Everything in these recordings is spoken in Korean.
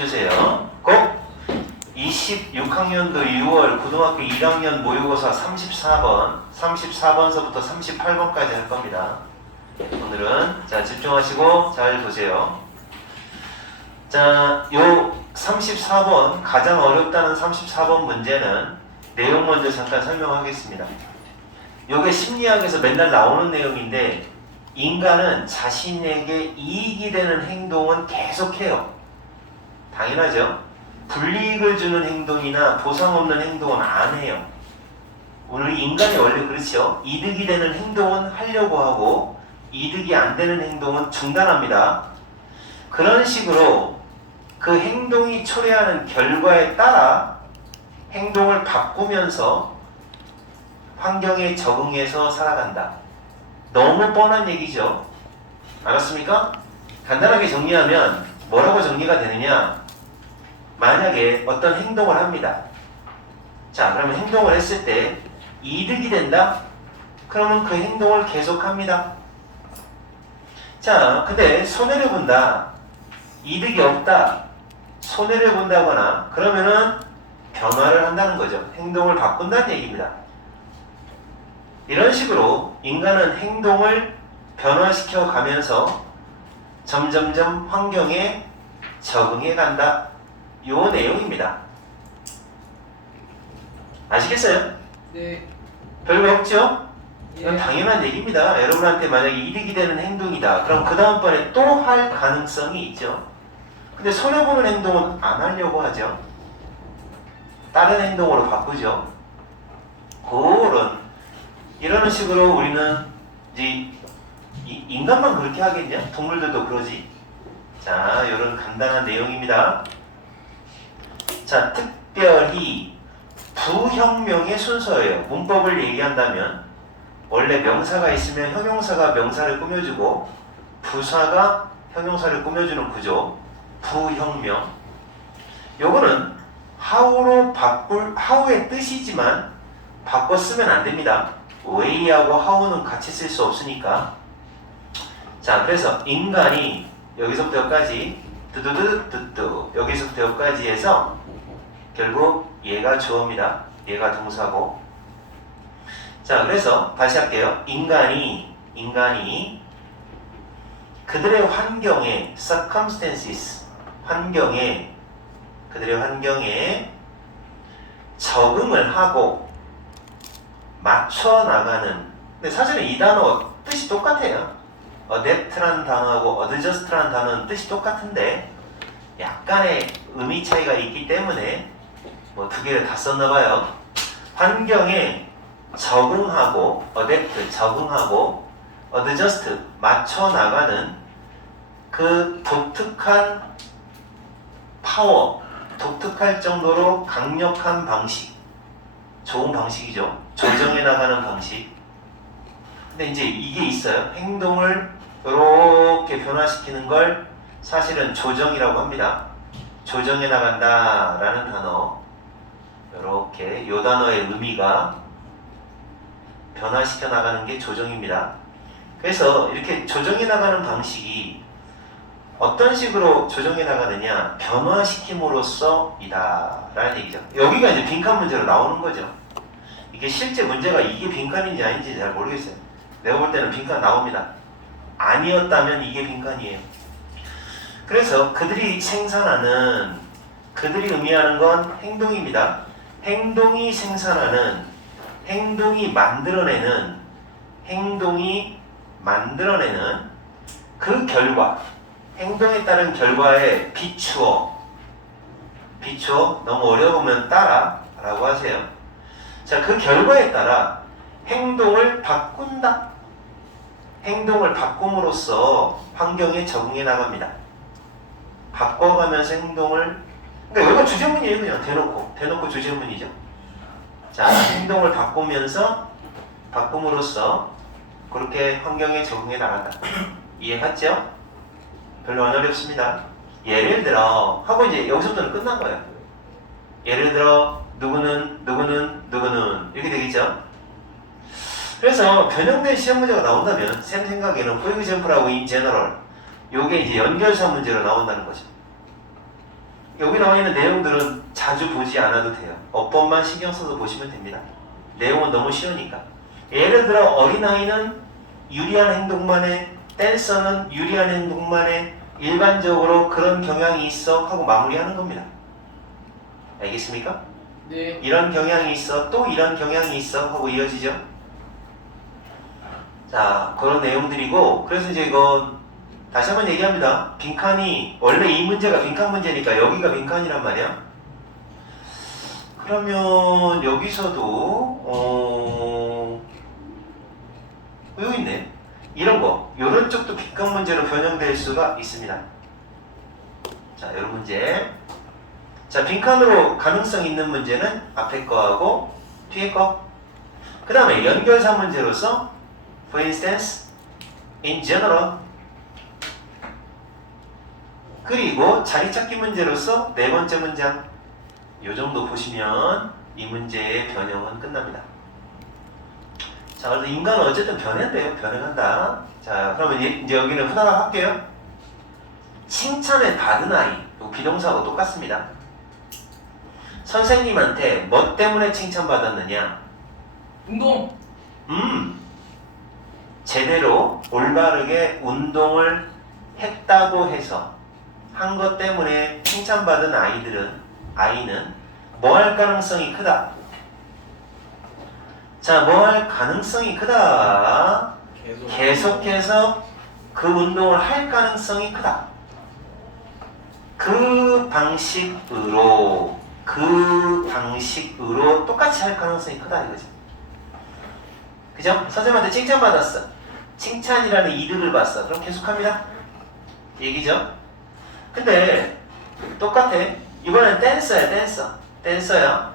주세요. 꼭 26학년도 6월 고등학교 1학년 모의고사 34번서부터 38번까지 할 겁니다. 오늘은 자 집중하시고 잘 보세요. 자, 요 34번 가장 어렵다는 34번 문제는 내용 먼저 잠깐 설명하겠습니다. 요게 심리학에서 맨날 나오는 내용인데 인간은 자신에게 이익이 되는 행동은 계속해요. 당연하죠. 불이익을 주는 행동이나 보상 없는 행동은 안 해요. 우리 인간이 원래 그렇죠. 이득이 되는 행동은 하려고 하고 이득이 안 되는 행동은 중단합니다. 그런 식으로 그 행동이 초래하는 결과에 따라 행동을 바꾸면서 환경에 적응해서 살아간다. 너무 뻔한 얘기죠. 알았습니까? 간단하게 정리하면 뭐라고 정리가 되느냐? 만약에 어떤 행동을 합니다. 자, 그러면 행동을 했을 때 이득이 된다? 그러면 그 행동을 계속합니다. 자, 근데 손해를 본다. 이득이 없다. 손해를 본다거나 그러면은 변화를 한다는 거죠. 행동을 바꾼다는 얘기입니다. 이런 식으로 인간은 행동을 변화시켜 가면서 점점점 환경에 적응해 간다. 요 내용입니다. 아시겠어요? 네. 별거 없죠? 예. 이건 당연한 얘기입니다. 여러분한테 만약에 이득이 되는 행동이다. 그럼 그 다음번에 또 할 가능성이 있죠. 근데 손해보는 행동은 안 하려고 하죠. 다른 행동으로 바꾸죠. 이런 식으로 우리는 이제 인간만 그렇게 하겠냐? 동물들도 그러지. 자, 이런 간단한 내용입니다. 자, 특별히 부형명의 순서예요. 문법을 얘기한다면 원래 명사가 있으면 형용사가 명사를 꾸며주고 부사가 형용사를 꾸며주는 구조. 부형명. 요거는 how의 뜻이지만 바꿔 쓰면 안 됩니다. way하고 how는 같이 쓸 수 없으니까. 자, 그래서 인간이 여기서부터 여기까지 두두두두두 여기서부터 여기까지 해서 결국 얘가 주어입니다. 얘가 동사고. 자, 그래서 다시 할게요. 인간이 그들의 환경에 circumstances 그들의 환경에 적응을 하고 맞춰 나가는. 근데 사실은 이 단어 뜻이 똑같아요. adapt라는 단어하고 adjust라는 단어는 뜻이 똑같은데 약간의 의미 차이가 있기 때문에 뭐 두 개를 다 썼나봐요. 환경에 적응하고 adapt 적응하고 adjust 맞춰 나가는 그 독특한 파워, 독특할 정도로 강력한 방식, 좋은 방식이죠. 조정해 나가는 방식. 근데 이제 이게 있어요. 행동을 이렇게 변화시키는 걸 사실은 조정이라고 합니다. 조정해 나간다라는 단어. 이렇게 요 단어의 의미가 변화시켜 나가는 게 조정입니다. 그래서 이렇게 조정해 나가는 방식이 어떤 식으로 조정해 나가느냐? 변화시킴으로써 이다 라는 얘기죠. 여기가 이제 빈칸 문제로 나오는 거죠. 이게 실제 문제가 이게 빈칸인지 아닌지 잘 모르겠어요. 내가 볼 때는 빈칸 나옵니다. 아니었다면 이게 빈칸이에요. 그래서 그들이 의미하는 건 행동입니다. 행동이 생산하는, 행동이 만들어내는 그 결과, 행동에 따른 결과에 비추어 너무 어려우면 따라 라고 하세요. 자, 그 결과에 따라 행동을 바꾼다. 행동을 바꿈으로써 환경에 적응해 나갑니다. 바꿔가면서 행동을, 그러니까 여기가 주제문이에요. 그냥 대놓고 주제문이죠. 자, 행동을 바꿈으로써 그렇게 환경에 적응해 나간다. 이해갔죠? 별로 안 어렵습니다. 예를 들어 하고 이제 여기서부터는 끝난 거예요. 예를 들어 누구는 이렇게 되겠죠? 그래서 변형된 시험 문제가 나온다면 쌤 생각에는 for example하고 in general 요게 이제 연결사 문제로 나온다는 거죠. 여기 나와 있는 내용들은 자주 보지 않아도 돼요. 어법만 신경 써서 보시면 됩니다. 내용은 너무 쉬우니까. 예를 들어 어린아이는 유리한 행동만 해, 댄서는 유리한 행동만 해, 일반적으로 그런 경향이 있어 하고 마무리하는 겁니다. 알겠습니까? 네. 이런 경향이 있어, 또 이런 경향이 있어 하고 이어지죠. 자, 그런 내용들이고, 그래서 이제 이건 다시 한번 얘기합니다. 빈칸이 원래 이 문제가 빈칸 문제니까 여기가 빈칸이란 말이야. 그러면 여기서도 여기 있네. 이런 거, 이런 쪽도 빈칸 문제로 변형될 수가 있습니다. 자, 이런 문제. 자, 빈칸으로 가능성 있는 문제는 앞에 거하고 뒤에 거. 그 다음에 연결사 문제로서 for instance, in general. 그리고 자리찾기 문제로서 네 번째 문장. 이 정도 보시면 이 문제의 변형은 끝납니다. 자, 그래서 인간은 어쨌든 변해돼요. 변해간다. 자, 그러면 이제 여기는 후다닥 할게요. 칭찬을 받은 아이. 이 비동사하고 똑같습니다. 선생님한테 뭐 때문에 칭찬받았느냐? 운동. 제대로 올바르게 운동을 했다고 해서 한 것 때문에 칭찬받은 아이는 뭐 할 가능성이 크다? 자, 뭐 할 가능성이 크다? 계속해서 그 운동을 할 가능성이 크다. 그 방식으로 똑같이 할 가능성이 크다 이거죠. 그죠? 선생님한테 칭찬받았어. 칭찬이라는 이득을 봤어. 그럼 계속합니다. 얘기죠? 근데 똑같아. 이번엔 댄서야.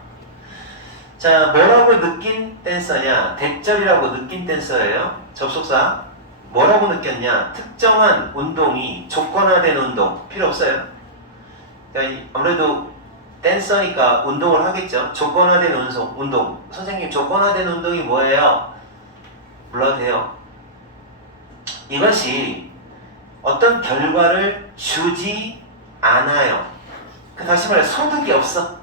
자, 뭐라고 느낀 댄서냐? 대절이라고 느낀 댄서예요. 접속사. 뭐라고 느꼈냐? 특정한 운동이 조건화된 운동. 필요 없어요. 그러니까 아무래도 댄서니까 운동을 하겠죠. 조건화된 운동. 선생님, 조건화된 운동이 뭐예요? 불러도 돼요. 이것이 어떤 결과를 주지 않아요. 다시 말해 소득이 없어.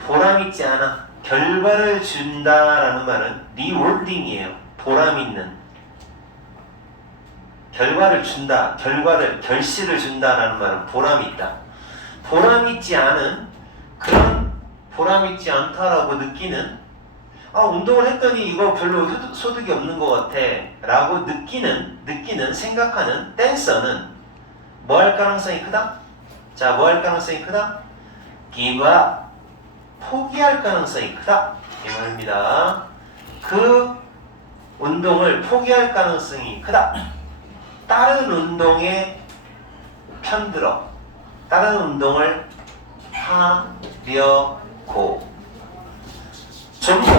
보람있지 않아. 결과를 준다라는 말은 rewarding이에요. 보람있는. 결과를 준다. 결실을 준다라는 말은 보람있다. 보람있지 않은 그런 보람있지 않다라고 느끼는 운동을 했더니 이거 별로 소득이 없는 것 같아 라고 느끼는 생각하는 댄서는 뭐 할 가능성이 크다? 자, 뭐 할 가능성이 크다? give up, 포기할 가능성이 크다 이 말입니다. 그 운동을 포기할 가능성이 크다. 다른 운동에 편들어 다른 운동을 하려고 좀 더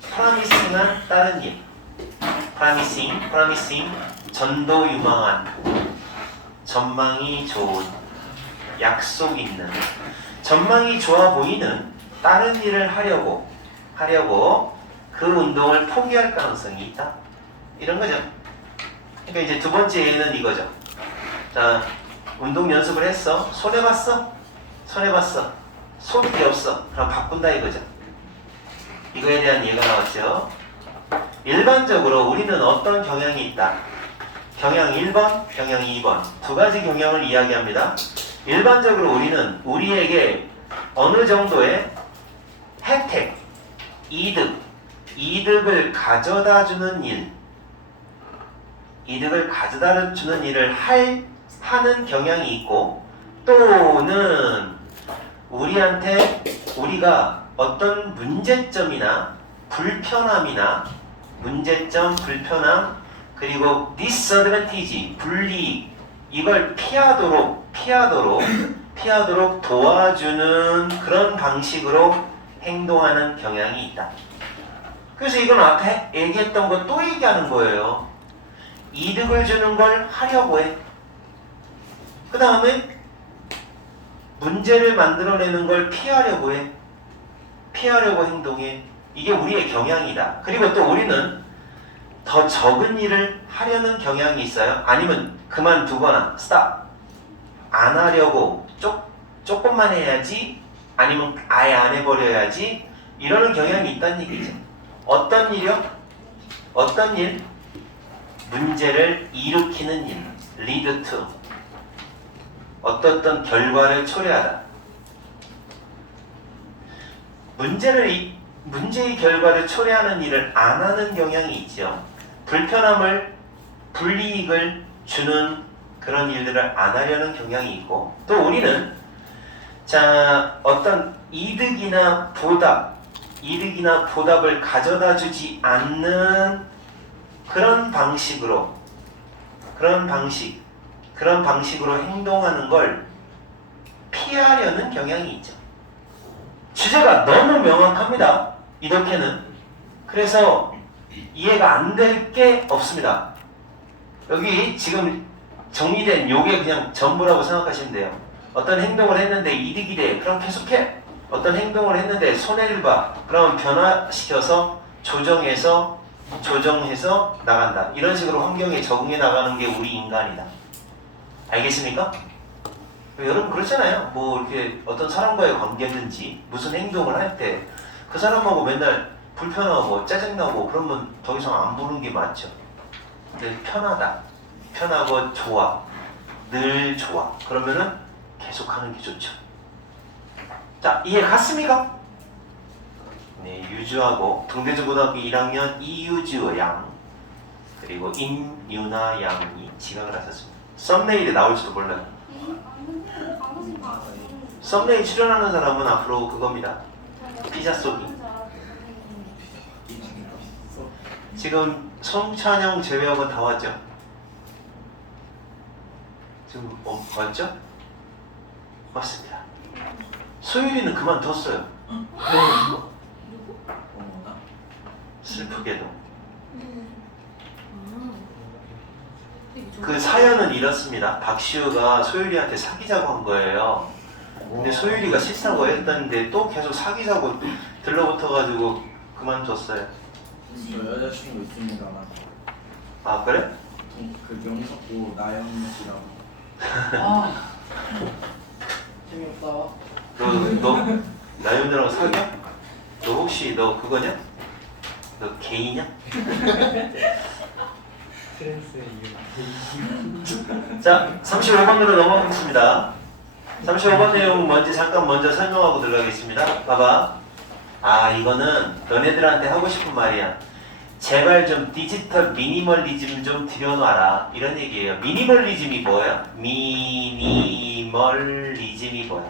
promising한 다른 일. promising 전도유망한, 전망이 좋은, 약속 있는, 전망이 좋아 보이는 다른 일을 하려고 그 운동을 포기할 가능성이 있다. 이런 거죠. 그러니까 이제 두 번째 예는 이거죠. 자, 운동 연습을 했어. 손해봤어. 소득이 없어. 그럼 바꾼다 이거죠. 이거에 대한 이해가 나왔죠. 일반적으로 우리는 어떤 경향이 있다. 경향 1번, 경향 2번 두 가지 경향을 이야기합니다. 일반적으로 우리는 우리에게 어느 정도의 혜택, 이득을 가져다 주는 일을 하는 경향이 있고, 또는 우리가 어떤 문제점, 불편함, 그리고 disadvantage, 불이익, 이걸 피하도록 도와주는 그런 방식으로 행동하는 경향이 있다. 그래서 이건 앞에 얘기했던 거 또 얘기하는 거예요. 이득을 주는 걸 하려고 해. 그 다음에 문제를 만들어내는 걸 피하려고 행동해. 이게 우리의 경향이다. 그리고 또 우리는 더 적은 일을 하려는 경향이 있어요. 아니면 그만두거나 스탑 안 하려고 조금만 해야지 아니면 아예 안 해버려야지 이러는 경향이 있다는 얘기죠. 어떤 일이요? 어떤 일? 문제를 일으키는 일, lead to 어떤 결과를 초래하다. 문제의 결과를 초래하는 일을 안 하는 경향이 있죠. 불편함을, 불이익을 주는 그런 일들을 안 하려는 경향이 있고, 또 우리는 자 어떤 이득이나 보답을 가져다 주지 않는 그런 방식으로 행동하는 걸 피하려는 경향이 있죠. 주제가 너무 명확합니다. 이렇게는. 그래서 이해가 안 될 게 없습니다. 여기 지금 정리된 요게 그냥 전부라고 생각하시면 돼요. 어떤 행동을 했는데 이득이 돼. 그럼 계속해. 어떤 행동을 했는데 손해를 봐. 그럼 변화시켜서 조정해서 나간다. 이런 식으로 환경에 적응해 나가는 게 우리 인간이다. 알겠습니까? 여러분 그렇잖아요. 뭐 이렇게 어떤 사람과의 관계든지 무슨 행동을 할 때 그 사람하고 맨날 불편하고 짜증나고 그러면 더 이상 안 보는 게 맞죠. 근데 편하다. 편하고 좋아. 늘 좋아. 그러면은 계속하는 게 좋죠. 자, 이해 갔습니까? 네, 유주하고 동대중고등학교 1학년 이유주 양 그리고 임유나 양이 지각을 하셨습니다. 썸네일에 나올지도 몰라요. 썸네일 출연하는 사람은 앞으로 그겁니다. 피자 쏘기. 지금 송찬영 제외하고 다 왔죠? 지금 왔죠? 맞습니다. 소율이는 그만뒀어요. 슬프게도. 그 사연은 이렇습니다. 박시우가 소율이한테 사귀자고 한 거예요. 근데 소율이가 싫다고 했는데 또 계속 사귀자고 들러붙어가지고 그만뒀어요. 저 여자친구 있습니다만. 아 그래? 그 명석고 나영 씨라고. 아 재미없다. 너 나연이랑 사귀어? 너 혹시 너 그거냐? 너 게이냐? 스트레스의 이유. 자, 35번으로 넘어가겠습니다. 35번 내용 먼저 잠깐 먼저 설명하고 들어가겠습니다. 봐봐. 아, 이거는 너네들한테 하고 싶은 말이야. 제발 좀 디지털 미니멀리즘 좀 들여놔라. 이런 얘기예요. 미니멀리즘이 뭐야? 미니멀리즘이 뭐야?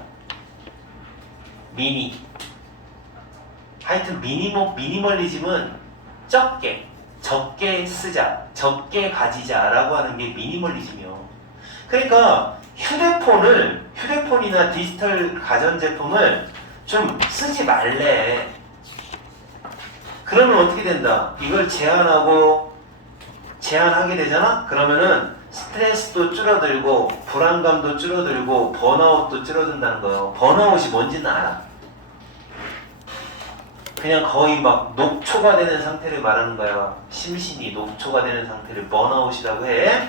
하여튼 미니멀리즘은 적게 쓰자, 적게 가지자라고 하는 게 미니멀리즘이요. 그러니까 휴대폰이나 디지털 가전제품을 좀 쓰지 말래. 그러면 어떻게 된다? 이걸 제한하게 되잖아? 그러면은 스트레스도 줄어들고 불안감도 줄어들고 번아웃도 줄어든다는 거예요. 번아웃이 뭔지는 알아? 그냥 거의 막 녹초가 되는 상태를 말하는 거야. 심신이 녹초가 되는 상태를 번아웃이라고 해.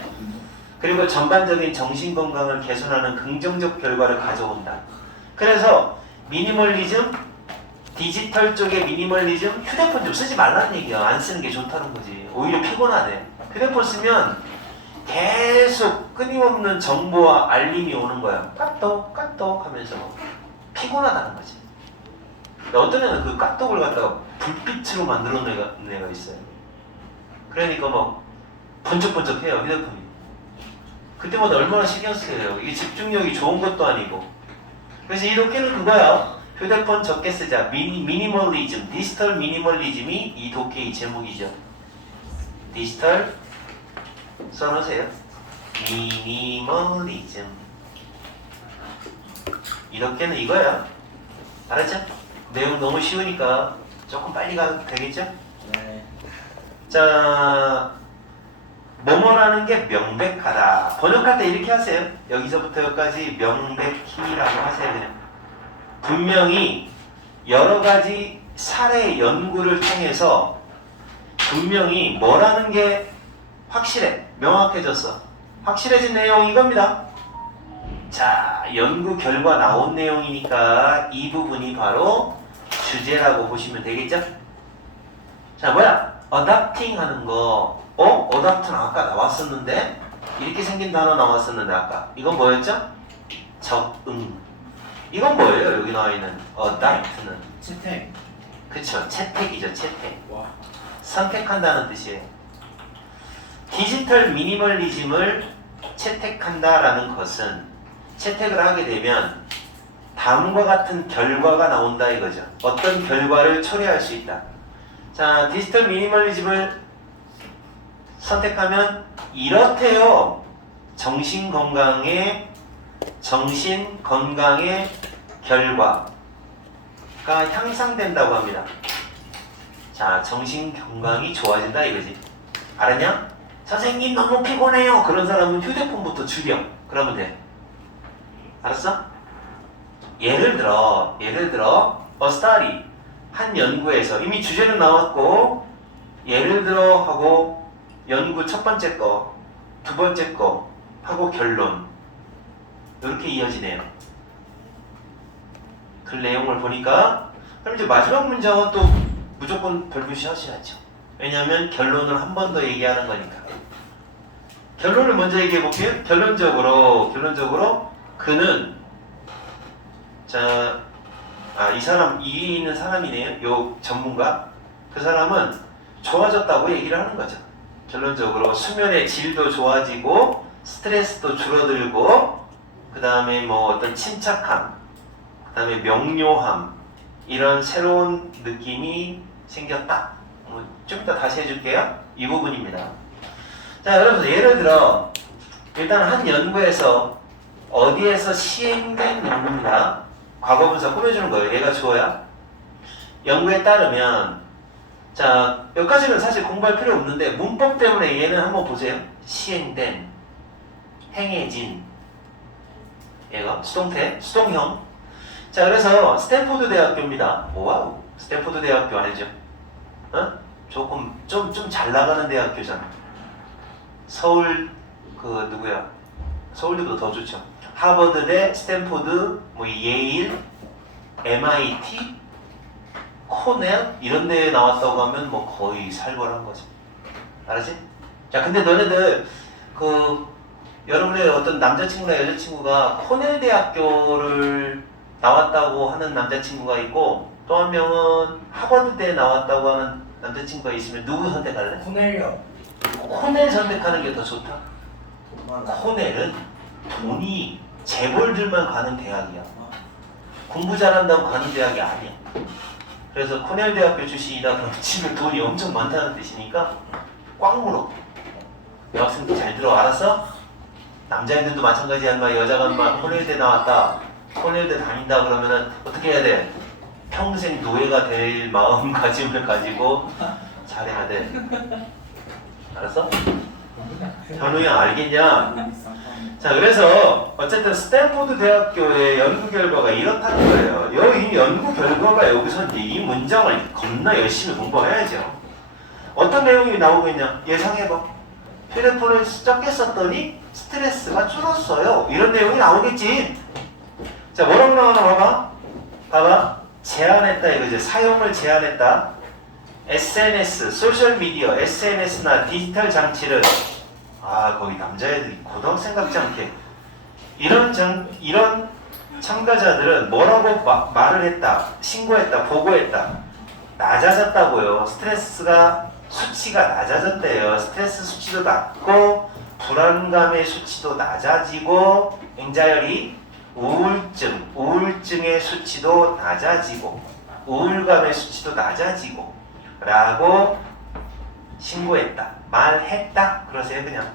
그리고 전반적인 정신건강을 개선하는 긍정적 결과를 가져온다. 그래서 미니멀리즘, 디지털 쪽의 미니멀리즘, 휴대폰 좀 쓰지 말라는 얘기야. 안 쓰는 게 좋다는 거지. 오히려 피곤하대. 휴대폰 쓰면 계속 끊임없는 정보와 알림이 오는 거야. 까똑 하면서 피곤하다는 거지. 어떤 애는 그 까똑을 갖다가 불빛으로 만들어 놓은 애가 있어요. 그러니까 막 번쩍번쩍해요, 휴대폰이. 그때마다 얼마나 신경 쓰여요. 이게 집중력이 좋은 것도 아니고. 그래서 이 독해는 그거야. 휴대폰 적게 쓰자. 미니멀리즘, 디지털 미니멀리즘이 이 독해의 제목이죠. 디지털 써놓으세요. 미니멀리즘. 이 독해는 이거야. 알았죠? 내용 너무 쉬우니까 조금 빨리 가도 되겠죠? 네. 자, 뭐뭐라는 게 명백하다. 번역할 때 이렇게 하세요. 여기서부터 여기까지 명백히라고 하세요. 그냥. 분명히 여러 가지 사례 연구를 통해서 분명히 뭐라는 게 확실해. 명확해졌어. 확실해진 내용 이겁니다. 자, 연구 결과 나온 내용이니까 이 부분이 바로 주제라고 보시면 되겠죠? 자, 뭐야? adapting 하는 거. adapt는 아까 나왔었는데 이렇게 생긴 단어 나왔었는데 아까 이건 뭐였죠? 적응. 이건 뭐예요? 여기 나와 있는 adapt는 채택. 그쵸? 채택이죠. 채택. 와. 선택한다는 뜻이에요. 디지털 미니멀리즘을 채택한다라는 것은 채택을 하게 되면 다음과 같은 결과가 나온다 이거죠. 어떤 결과를 초래할 수 있다. 자, 디지털 미니멀리즘을 선택하면 이렇대요. 정신 건강의 결과가 향상된다고 합니다. 자, 정신 건강이 좋아진다 이거지. 알았냐? 선생님 너무 피곤해요. 그런 사람은 휴대폰부터 줄여. 그러면 돼. 알았어? 예를 들어 a study 한 연구에서 이미 주제는 나왔고 예를 들어 하고 연구 첫 번째 거, 두 번째 거 하고 결론 이렇게 이어지네요. 그 내용을 보니까 그럼 이제 마지막 문장은 또 무조건 별표시 하셔야죠. 왜냐하면 결론을 한 번 더 얘기하는 거니까. 결론을 먼저 얘기해 볼게요. 결론적으로 그는 자, 이 사람 위에 있는 사람이네요. 요 전문가. 그 사람은 좋아졌다고 얘기를 하는 거죠. 결론적으로 수면의 질도 좋아지고 스트레스도 줄어들고 그 다음에 뭐 어떤 침착함, 그 다음에 명료함 이런 새로운 느낌이 생겼다. 좀 이따 다시 해줄게요. 이 부분입니다. 자, 여러분 예를 들어 일단 한 연구에서 어디에서 시행된 연구입니다. 과거분사 꾸며주는 거예요. 얘가 주어야. 연구에 따르면 자, 여기까지는 사실 공부할 필요 없는데 문법 때문에 얘는 한번 보세요. 시행된, 행해진 얘가 수동태, 수동형. 자, 그래서 스탠포드 대학교입니다. 와우, 스탠포드 대학교 아니죠? 조금 좀 잘 나가는 대학교잖아. 서울 그 누구야? 서울대도 더 좋죠. 하버드대, 스탠포드, 뭐 예일, MIT, 코넬 이런 데에 나왔다고 하면 뭐 거의 살벌한 거지. 알았지? 자, 근데 너네들 그 여러분의 어떤 남자친구나 여자친구가 코넬 대학교를 나왔다고 하는 남자친구가 있고 또 한 명은 하버드대에 나왔다고 하는 남자친구가 있으면 누구 선택할래? 코넬이요. 코넬 선택하는 게 더 좋다. 정말. 코넬은 돈이 재벌들만 가는 대학이야. 공부 잘한다고 가는 대학이 아니야. 그래서 코넬 대학교 출신이다 그러면 집에 돈이 엄청 많다는 뜻이니까 꽉 물어. 여학생들 잘 들어. 알았어? 남자애들도 마찬가지야. 인마 여자가 인마 코넬대 나왔다. 코넬대 다닌다 그러면은 어떻게 해야 돼? 평생 노예가 될 마음가짐을 가지고 잘해야 돼. 알았어? 현우야 알겠냐? 자, 그래서 어쨌든 스탠포드 대학교의 연구 결과가 이렇다는 거예요. 이 연구 결과가 여기서 이제 이 문장을 겁나 열심히 공부해야죠. 어떤 내용이 나오고 있냐? 예상해봐. 휴대폰을 적게 썼더니 스트레스가 줄었어요. 이런 내용이 나오겠지. 자, 뭐라고 나오나 봐봐. 봐봐. 제한했다 이거지. 사용을 제한했다. SNS, 소셜미디어, SNS나 디지털 장치를 거기 남자애들이 고등학생 같지 않게 이런 참가자들은 뭐라고 말을 했다, 신고했다, 보고했다. 낮아졌다고요. 스트레스가 수치가 낮아졌대요. 스트레스 수치도 낮고 불안감의 수치도 낮아지고 앵자열이 우울증의 수치도 낮아지고 우울감의 수치도 낮아지고 라고 신고했다. 말했다. 그러세요 그냥.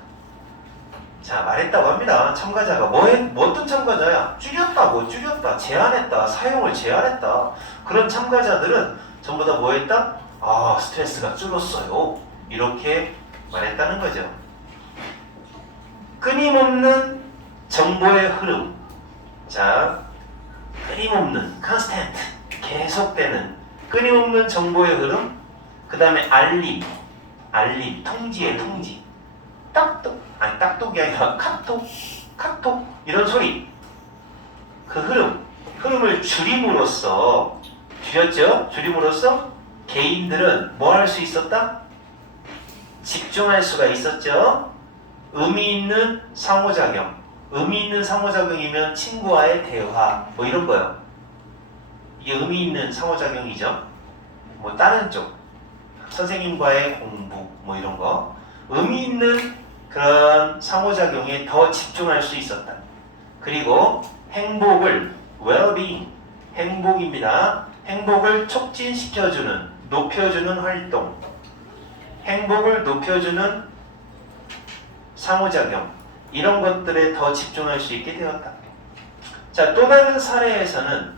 자, 말했다고 합니다. 참가자가 어떤 참가자야? 줄였다. 제한했다. 사용을 제한했다. 그런 참가자들은 전부 다 뭐 했다? 스트레스가 줄었어요. 이렇게 말했다는 거죠. 끊임없는 정보의 흐름. 자, 끊임없는 constant 계속되는 끊임없는 정보의 흐름. 그 다음에 알림, 통지의 통지. 딱똑이 아니라 카톡 이런 소리. 그 흐름을 줄였죠? 줄임으로써 개인들은 뭐 할 수 있었다? 집중할 수가 있었죠? 의미 있는 상호작용. 의미 있는 상호작용이면 친구와의 대화, 뭐 이런 거요. 이게 의미 있는 상호작용이죠. 뭐 다른 쪽, 선생님과의 공부, 뭐 이런 거. 의미 있는 그런 상호작용에 더 집중할 수 있었다. 그리고 행복을, well-being, 행복입니다. 행복을 촉진시켜주는, 높여주는 활동. 행복을 높여주는 상호작용. 이런 것들에 더 집중할 수 있게 되었다. 자, 또 다른 사례에서는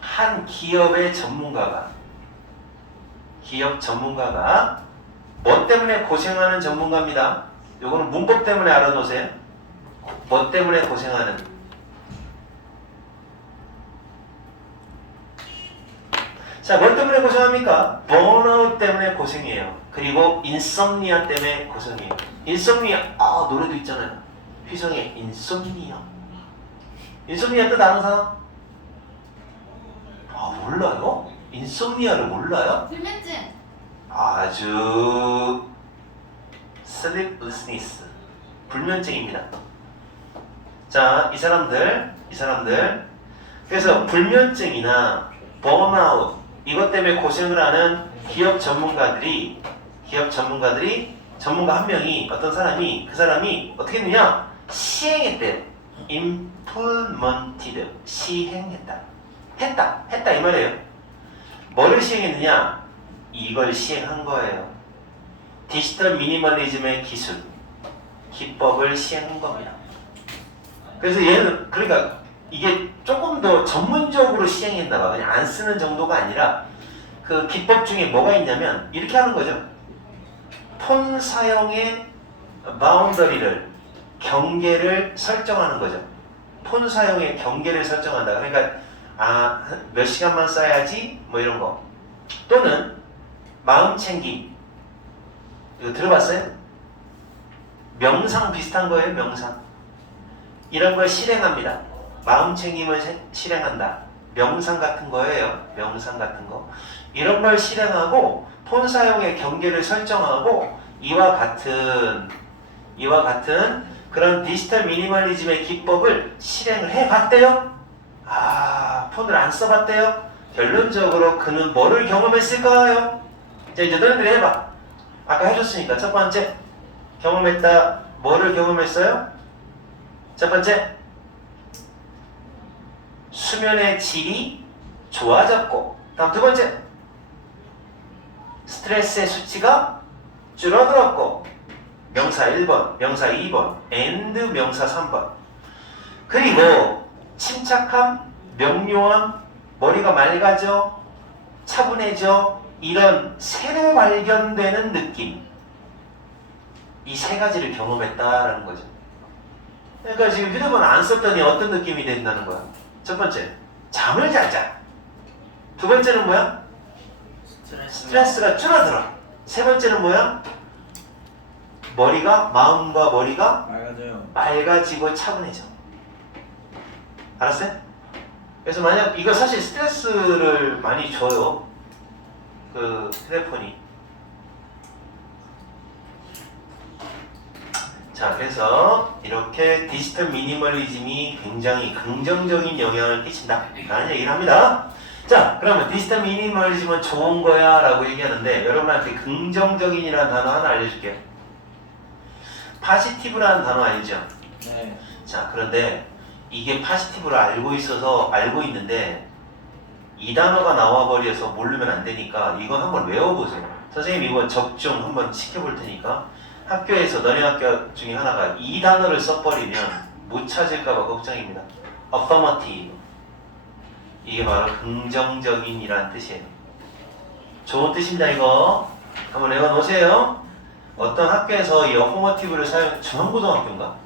한 기업 전문가가 뭐 때문에 고생하는 전문가입니다. 요거는 문법 때문에 알아놓으세요. 뭐 때문에 고생하는. 자, 뭐 때문에 고생합니까? 번아웃 때문에 고생해요. 그리고 인썸니아 때문에 고생해요. 인썸니아, 노래도 있잖아요. 휘성의 인썸니아. 인썸니아 뜻 아는 사람? 몰라요? 인썸니아를 몰라요? 불면증. 아주 sleeplessness, 불면증입니다. 자, 이 사람들 그래서 불면증이나 번아웃 이것 때문에 고생을 하는 전문가 한 명이 어떤 사람이 그 사람이 어떻게 했느냐? 시행했대요. implemented, 시행했다. 했다 이 말이에요. 뭐를 시행했느냐? 이걸 시행한 거예요. 디지털 미니멀리즘의 기법을 시행한 겁니다. 그래서 얘는 그러니까 이게 조금 더 전문적으로 시행했나 봐. 그냥 안 쓰는 정도가 아니라 그 기법 중에 뭐가 있냐면 이렇게 하는 거죠. 폰 사용의 경계를 설정하는 거죠. 폰 사용의 경계를 설정한다. 그러니까 몇 시간만 써야지 뭐 이런 거. 또는 마음챙김. 이거 들어봤어요? 명상 비슷한 거예요. 명상. 이런 걸 실행합니다. 마음챙김을 실행한다. 명상 같은 거예요. 명상 같은 거. 이런 걸 실행하고 폰 사용의 경계를 설정하고 이와 같은 그런 디지털 미니멀리즘의 기법을 실행을 해봤대요. 폰을 안 써봤대요. 결론적으로 그는 뭐를 경험했을까요? 자, 이제 너희들이 해봐. 아까 해줬으니까 첫 번째 경험했다. 뭐를 경험했어요? 첫 번째 수면의 질이 좋아졌고, 다음 두 번째 스트레스의 수치가 줄어들었고, 명사 1번, 명사 2번, and 명사 3번. 그리고 침착함, 명료함, 머리가 맑아져, 차분해져, 이런 새로 발견되는 느낌. 이 세 가지를 경험했다라는 거죠. 그러니까 지금 휴대폰 안 썼더니 어떤 느낌이 된다는 거야? 첫 번째, 잠을 잘 자. 두 번째는 뭐야? 스트레스가 줄어들어. 세 번째는 뭐야? 마음과 머리가 맑아지고 차분해져. 알았어요? 그래서 만약 이거 사실 스트레스를 많이 줘요. 그 휴대폰이. 자, 그래서 이렇게 디지털 미니멀리즘이 굉장히 긍정적인 영향을 끼친다 라는 얘기를 합니다. 자, 그러면 디지털 미니멀리즘은 좋은 거야 라고 얘기하는데 여러분한테 긍정적인이라는 단어 하나 알려줄게요. 파시티브라는 단어 아니죠? 네. 자, 그런데 이게 파시티브를 알고 있는데 이 단어가 나와버려서 모르면 안 되니까 이건 한번 외워보세요. 선생님 이거 적중 한번 시켜볼 테니까 학교에서 너네 학교 중에 하나가 이 단어를 써버리면 못 찾을까봐 걱정입니다. affirmative. 이게 바로 긍정적인이라는 뜻이에요. 좋은 뜻입니다. 이거 한번 외워놓으세요. 어떤 학교에서 이 affirmative를 중앙고등학교인가?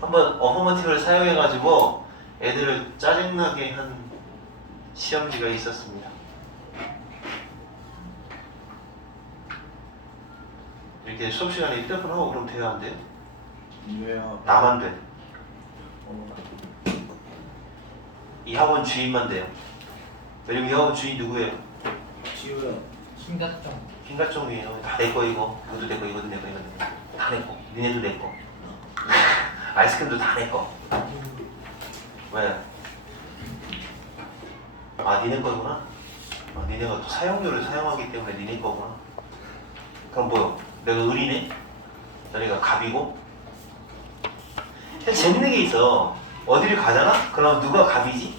한번 affirmative를 사용해가지고 애들을 짜증나게 한 시험지가 있었습니다. 이렇게 수업 시간에 휴대폰 하고 그러면 돼야 안 돼요? 왜요? 나만 돼. 이 학원 주인만 돼요. 왜냐면 이 학원 주인 누구예요? 지우요. 심각정. 김가정이에요. 다 내 거 이거. 이것도 내 거, 이것도 내 거, 이것도 내 거. 다 내 거. 니네도 내 거. 아이스크림도 다 내 거. 왜? 아, 니네 거구나? 아, 니네가 또 사용료를 사용하기 때문에 니네 거구나. 그럼 뭐요? 내가 을이네? 너네가 갑이고? 재밌는 게 있어. 어디를 가잖아? 그럼 누가 갑이지?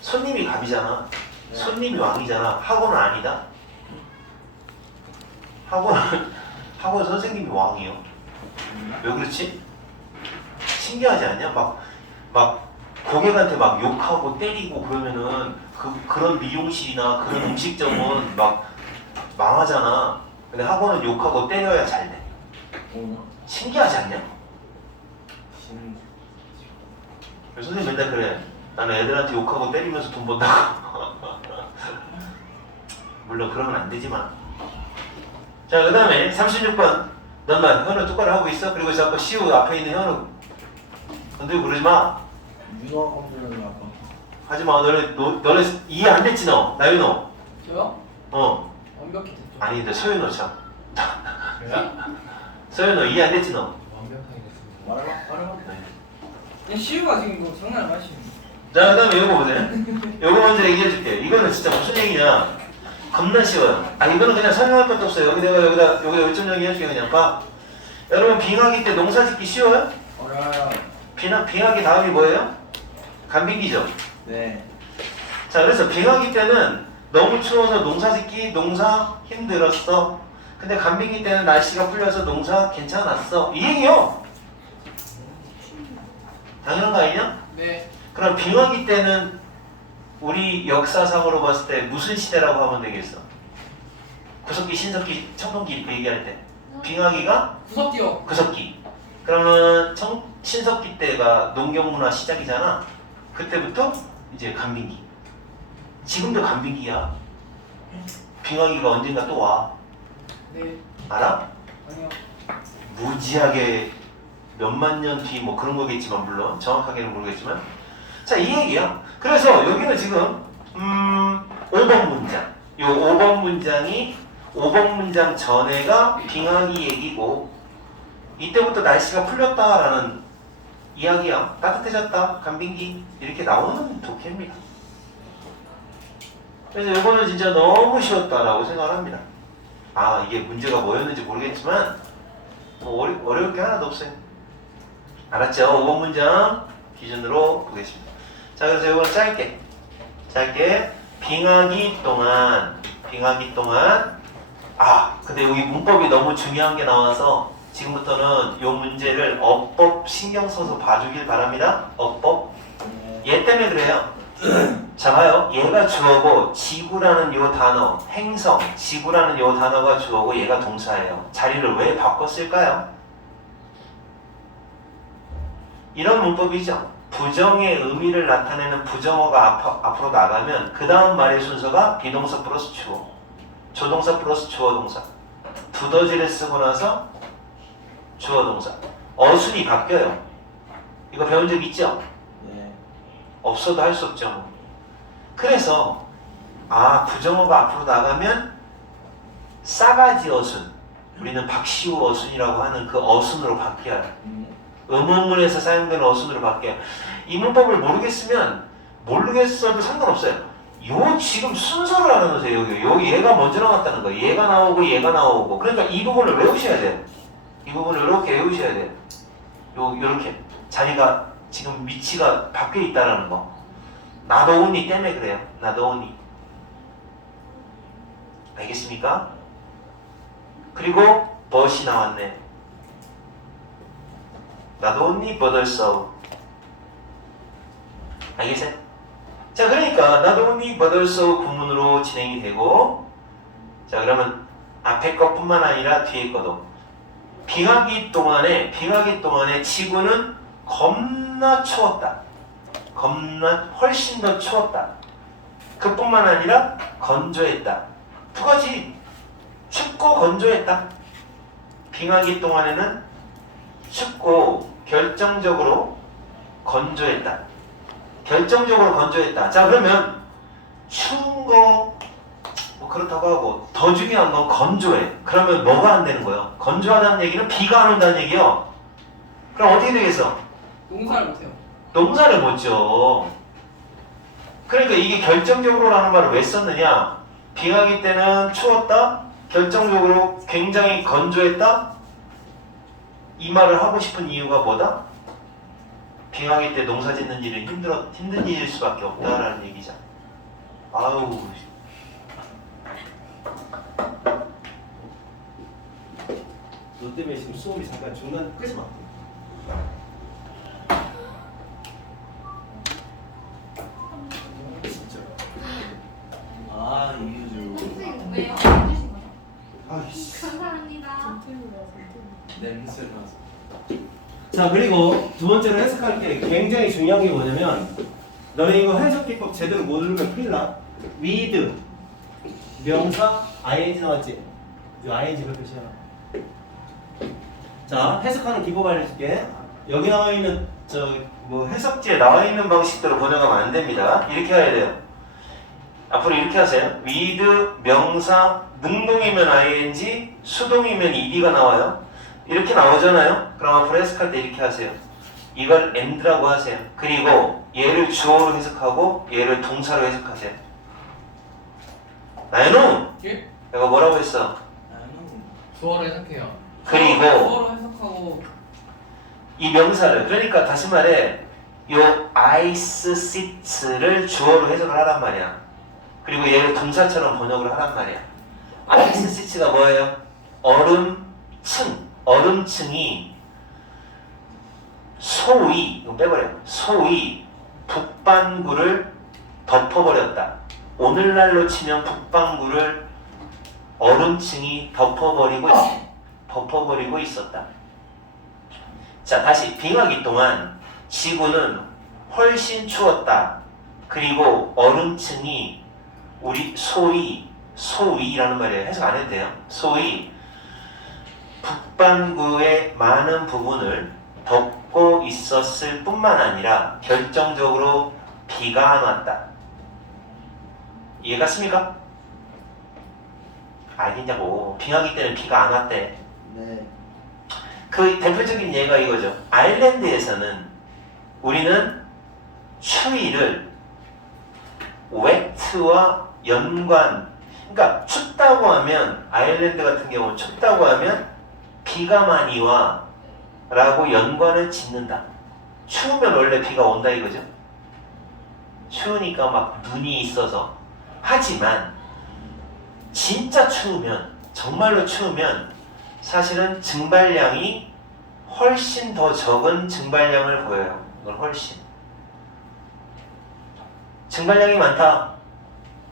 손님이 갑이잖아. 네. 손님이 왕이잖아. 학원은 아니다. 학원 선생님이 왕이요. 왜 그렇지? 신기하지 않냐? 막 고객한테 막 욕하고 때리고 그러면은 그런 미용실이나 그런 음식점은 막 망하잖아. 근데 학원은 욕하고 때려야 잘 돼. 오. 신기하지 않냐? 신. 그래서 선생님 맨날 그래. 나는 애들한테 욕하고 때리면서 돈 번다고. 물론 그러면 안 되지만. 자, 그 다음에 36번. 너만 현우 똑바로 하고 있어? 그리고 자꾸 시우 앞에 있는 현우 건들고 그러지 마. 윤호가 건드려요 아까. 하지 마. 너네 이해 안 됐지 너? 나윤호. 저요? 어. 완벽히 됐죠. 아니 근데 서윤호 참. 그래요? 서윤호 이해 안 됐지 너? 완벽하게 됐습니다. 말해봐. 그냥 시우가 지금 이거 장난 안 하시는. 자, 그 다음에 요거 보세. 요거 먼저 얘기해줄게. 이거는 진짜 무슨 얘기냐. 겁나 쉬워요. 아, 이거는 그냥 설명할 것도 없어요. 여기 내가 여기다 1점 정리해줄게. 그냥 봐. 여러분 빙하기 때 농사 짓기 쉬워요? 어려요. 빙하기 다음이 뭐예요? 간빙기죠. 네. 자, 그래서 빙하기 때는 너무 추워서 농사 짓기 농사 힘들었어. 근데 간빙기 때는 날씨가 풀려서 농사 괜찮았어. 이 얘기요. 당연한 거 아니냐? 네. 그럼 빙하기 때는 우리 역사상으로 봤을 때 무슨 시대라고 하면 되겠어? 구석기, 신석기, 청동기 이렇게 얘기할 때 빙하기가 구석기요. 구석기. 그러면 신석기 때가 농경문화 시작이잖아. 그때부터 이제 간빙기. 지금도 간빙기야. 빙하기가 언젠가 또 와. 네. 알아? 아니요. 무지하게 몇만 년 뒤 뭐 그런 거겠지만 물론 정확하게는 모르겠지만 자, 이 얘기야. 그래서 여기는 지금 5번 문장. 요 5번 문장이 5번 문장 전에가 빙하기 얘기고 이때부터 날씨가 풀렸다라는 이야기야. 따뜻해졌다. 간빙기 이렇게 나오는 독해입니다. 그래서 이거는 진짜 너무 쉬웠다라고 생각합니다. 아, 이게 문제가 뭐였는지 모르겠지만 뭐 어려울 게 하나도 없어요. 알았죠? 5번 문장 기준으로 보겠습니다. 자, 그래서 이거는 짧게 빙하기 동안 근데 여기 문법이 너무 중요한 게 나와서 지금부터는 이 문제를 어법 신경 써서 봐주길 바랍니다. 어법. 네. 얘 때문에 그래요. 자, 봐요. 얘가 주어고 지구라는 요 단어, 행성, 지구라는 요 단어가 주어고 얘가 동사예요. 자리를 왜 바꿨을까요? 이런 문법이죠. 부정의 의미를 나타내는 부정어가 앞으로 나가면 그 다음 말의 순서가 비동사 플러스 주어, 조동사 플러스 주어 동사, 두더지를 쓰고 나서 주어 동사, 어순이 바뀌어요. 이거 배운 적 있죠? 네. 없어도 할 수 없죠. 그래서 부정어가 앞으로 나가면 싸가지 어순, 우리는 박시우 어순이라고 하는 그 어순으로 바뀌어요. 의문문에서 사용되는 어순으로 바뀌어요. 이 문법을 모르겠어도 상관없어요. 요 지금 순서를 알아놓으세요. 요 얘가 먼저 나왔다는 거예요. 얘가 나오고 그러니까 이 부분을 외우셔야 돼요. 이 부분을 이렇게 외우셔야 돼요. 요렇게 자리가 지금 위치가 바뀌어 있다라는 거. 나도우니 때문에 그래요. 나도우니. 알겠습니까? 그리고 벗이 나왔네. 나도우니 벗었어. 알겠어요? 자, 그러니까 나도우니 벗었어 구문으로 진행이 되고, 자, 그러면 앞에 것뿐만 아니라 뒤에 것도 빙하기 동안에 지구는 겁나 추웠다. 훨씬 더 추웠다. 그뿐만 아니라 건조했다. 두 가지. 춥고 건조했다. 빙하기 동안에는 춥고 결정적으로 건조했다. 결정적으로 건조했다. 자, 그러면 추운 거 뭐 그렇다고 하고 더 중요한 건 건조해. 그러면 뭐가 안 되는 거예요? 건조하다는 얘기는 비가 안 온다는 얘기요. 그럼 어떻게 되겠어? 농사를 못해요. 농사를 못 지어. 그러니까 이게 결정적으로라는 말을 왜 썼느냐? 빙하기 때는 추웠다. 결정적으로 굉장히 건조했다. 이 말을 하고 싶은 이유가 뭐다? 빙하기 때 농사 짓는 일은 힘든 일일 수밖에 없다라는 얘기죠. 아우. 너 때문에 지금 수업이 잠깐 중단 끄지 마. 진짜. 아 이유주. 선생님 왜요? 해주신 거죠? 아이씨. 감사합니다. 냄새 나서. 자, 그리고 두 번째로 해석할 때 굉장히 중요한 게 뭐냐면 너네 이거 해석 기법 제대로 모르면 큰일 나. with 명사 ing 나왔지? 이 ing가 표시야. 자, 해석하는 기법 알려줄게. 여기 나와 있는 뭐 해석지에 나와 있는 방식대로 번역하면 안 됩니다. 이렇게 해야 돼요. 앞으로 이렇게 하세요. with 명사 능동이면 ing, 수동이면 ed가 나와요. 이렇게 나오잖아요. 그럼 앞으로 해석할 때 이렇게 하세요. 이걸 and라고 하세요. 그리고 얘를 주어로 해석하고 얘를 동사로 해석하세요. 나연우, 예? 내가 뭐라고 했어? 나는 주어로 해석해요. 그리고 주어로 해석하고 이 명사를, 그러니까 다시 말해 요 ice seats를 주어로 해석을 하란 말이야. 그리고 얘를 동사처럼 번역을 하란 말이야. ice seats가 뭐예요? 얼음층, 얼음층이 소위, 이거 빼버려요. 소위 북반구를 덮어버렸다. 오늘날로 치면 북반구를 얼음층이 덮어버리고 있었다. 자, 다시 빙하기 동안 지구는 훨씬 추웠다. 그리고 얼음층이 우리 소위라는 말이에요. 해석 안 해도 돼요. 소위 북반구의 많은 부분을 덮고 있었을 뿐만 아니라 결정적으로 비가 안 왔다. 이해갔습니까? 알겠냐고. 빙하기 때는 비가 안 왔대. 네. 그 대표적인 예가 이거죠. 아일랜드에서는 우리는 추위를 wet와 연관, 그러니까 춥다고 하면, 아일랜드 같은 경우는 춥다고 하면 비가 많이 와 라고 연관을 짓는다. 추우면 원래 비가 온다 이거죠. 추우니까 막 눈이 있어서. 하지만 진짜 추우면, 정말로 추우면 사실은 증발량이 훨씬 더 적은 증발량을 보여요. 이건 훨씬. 증발량이 많다.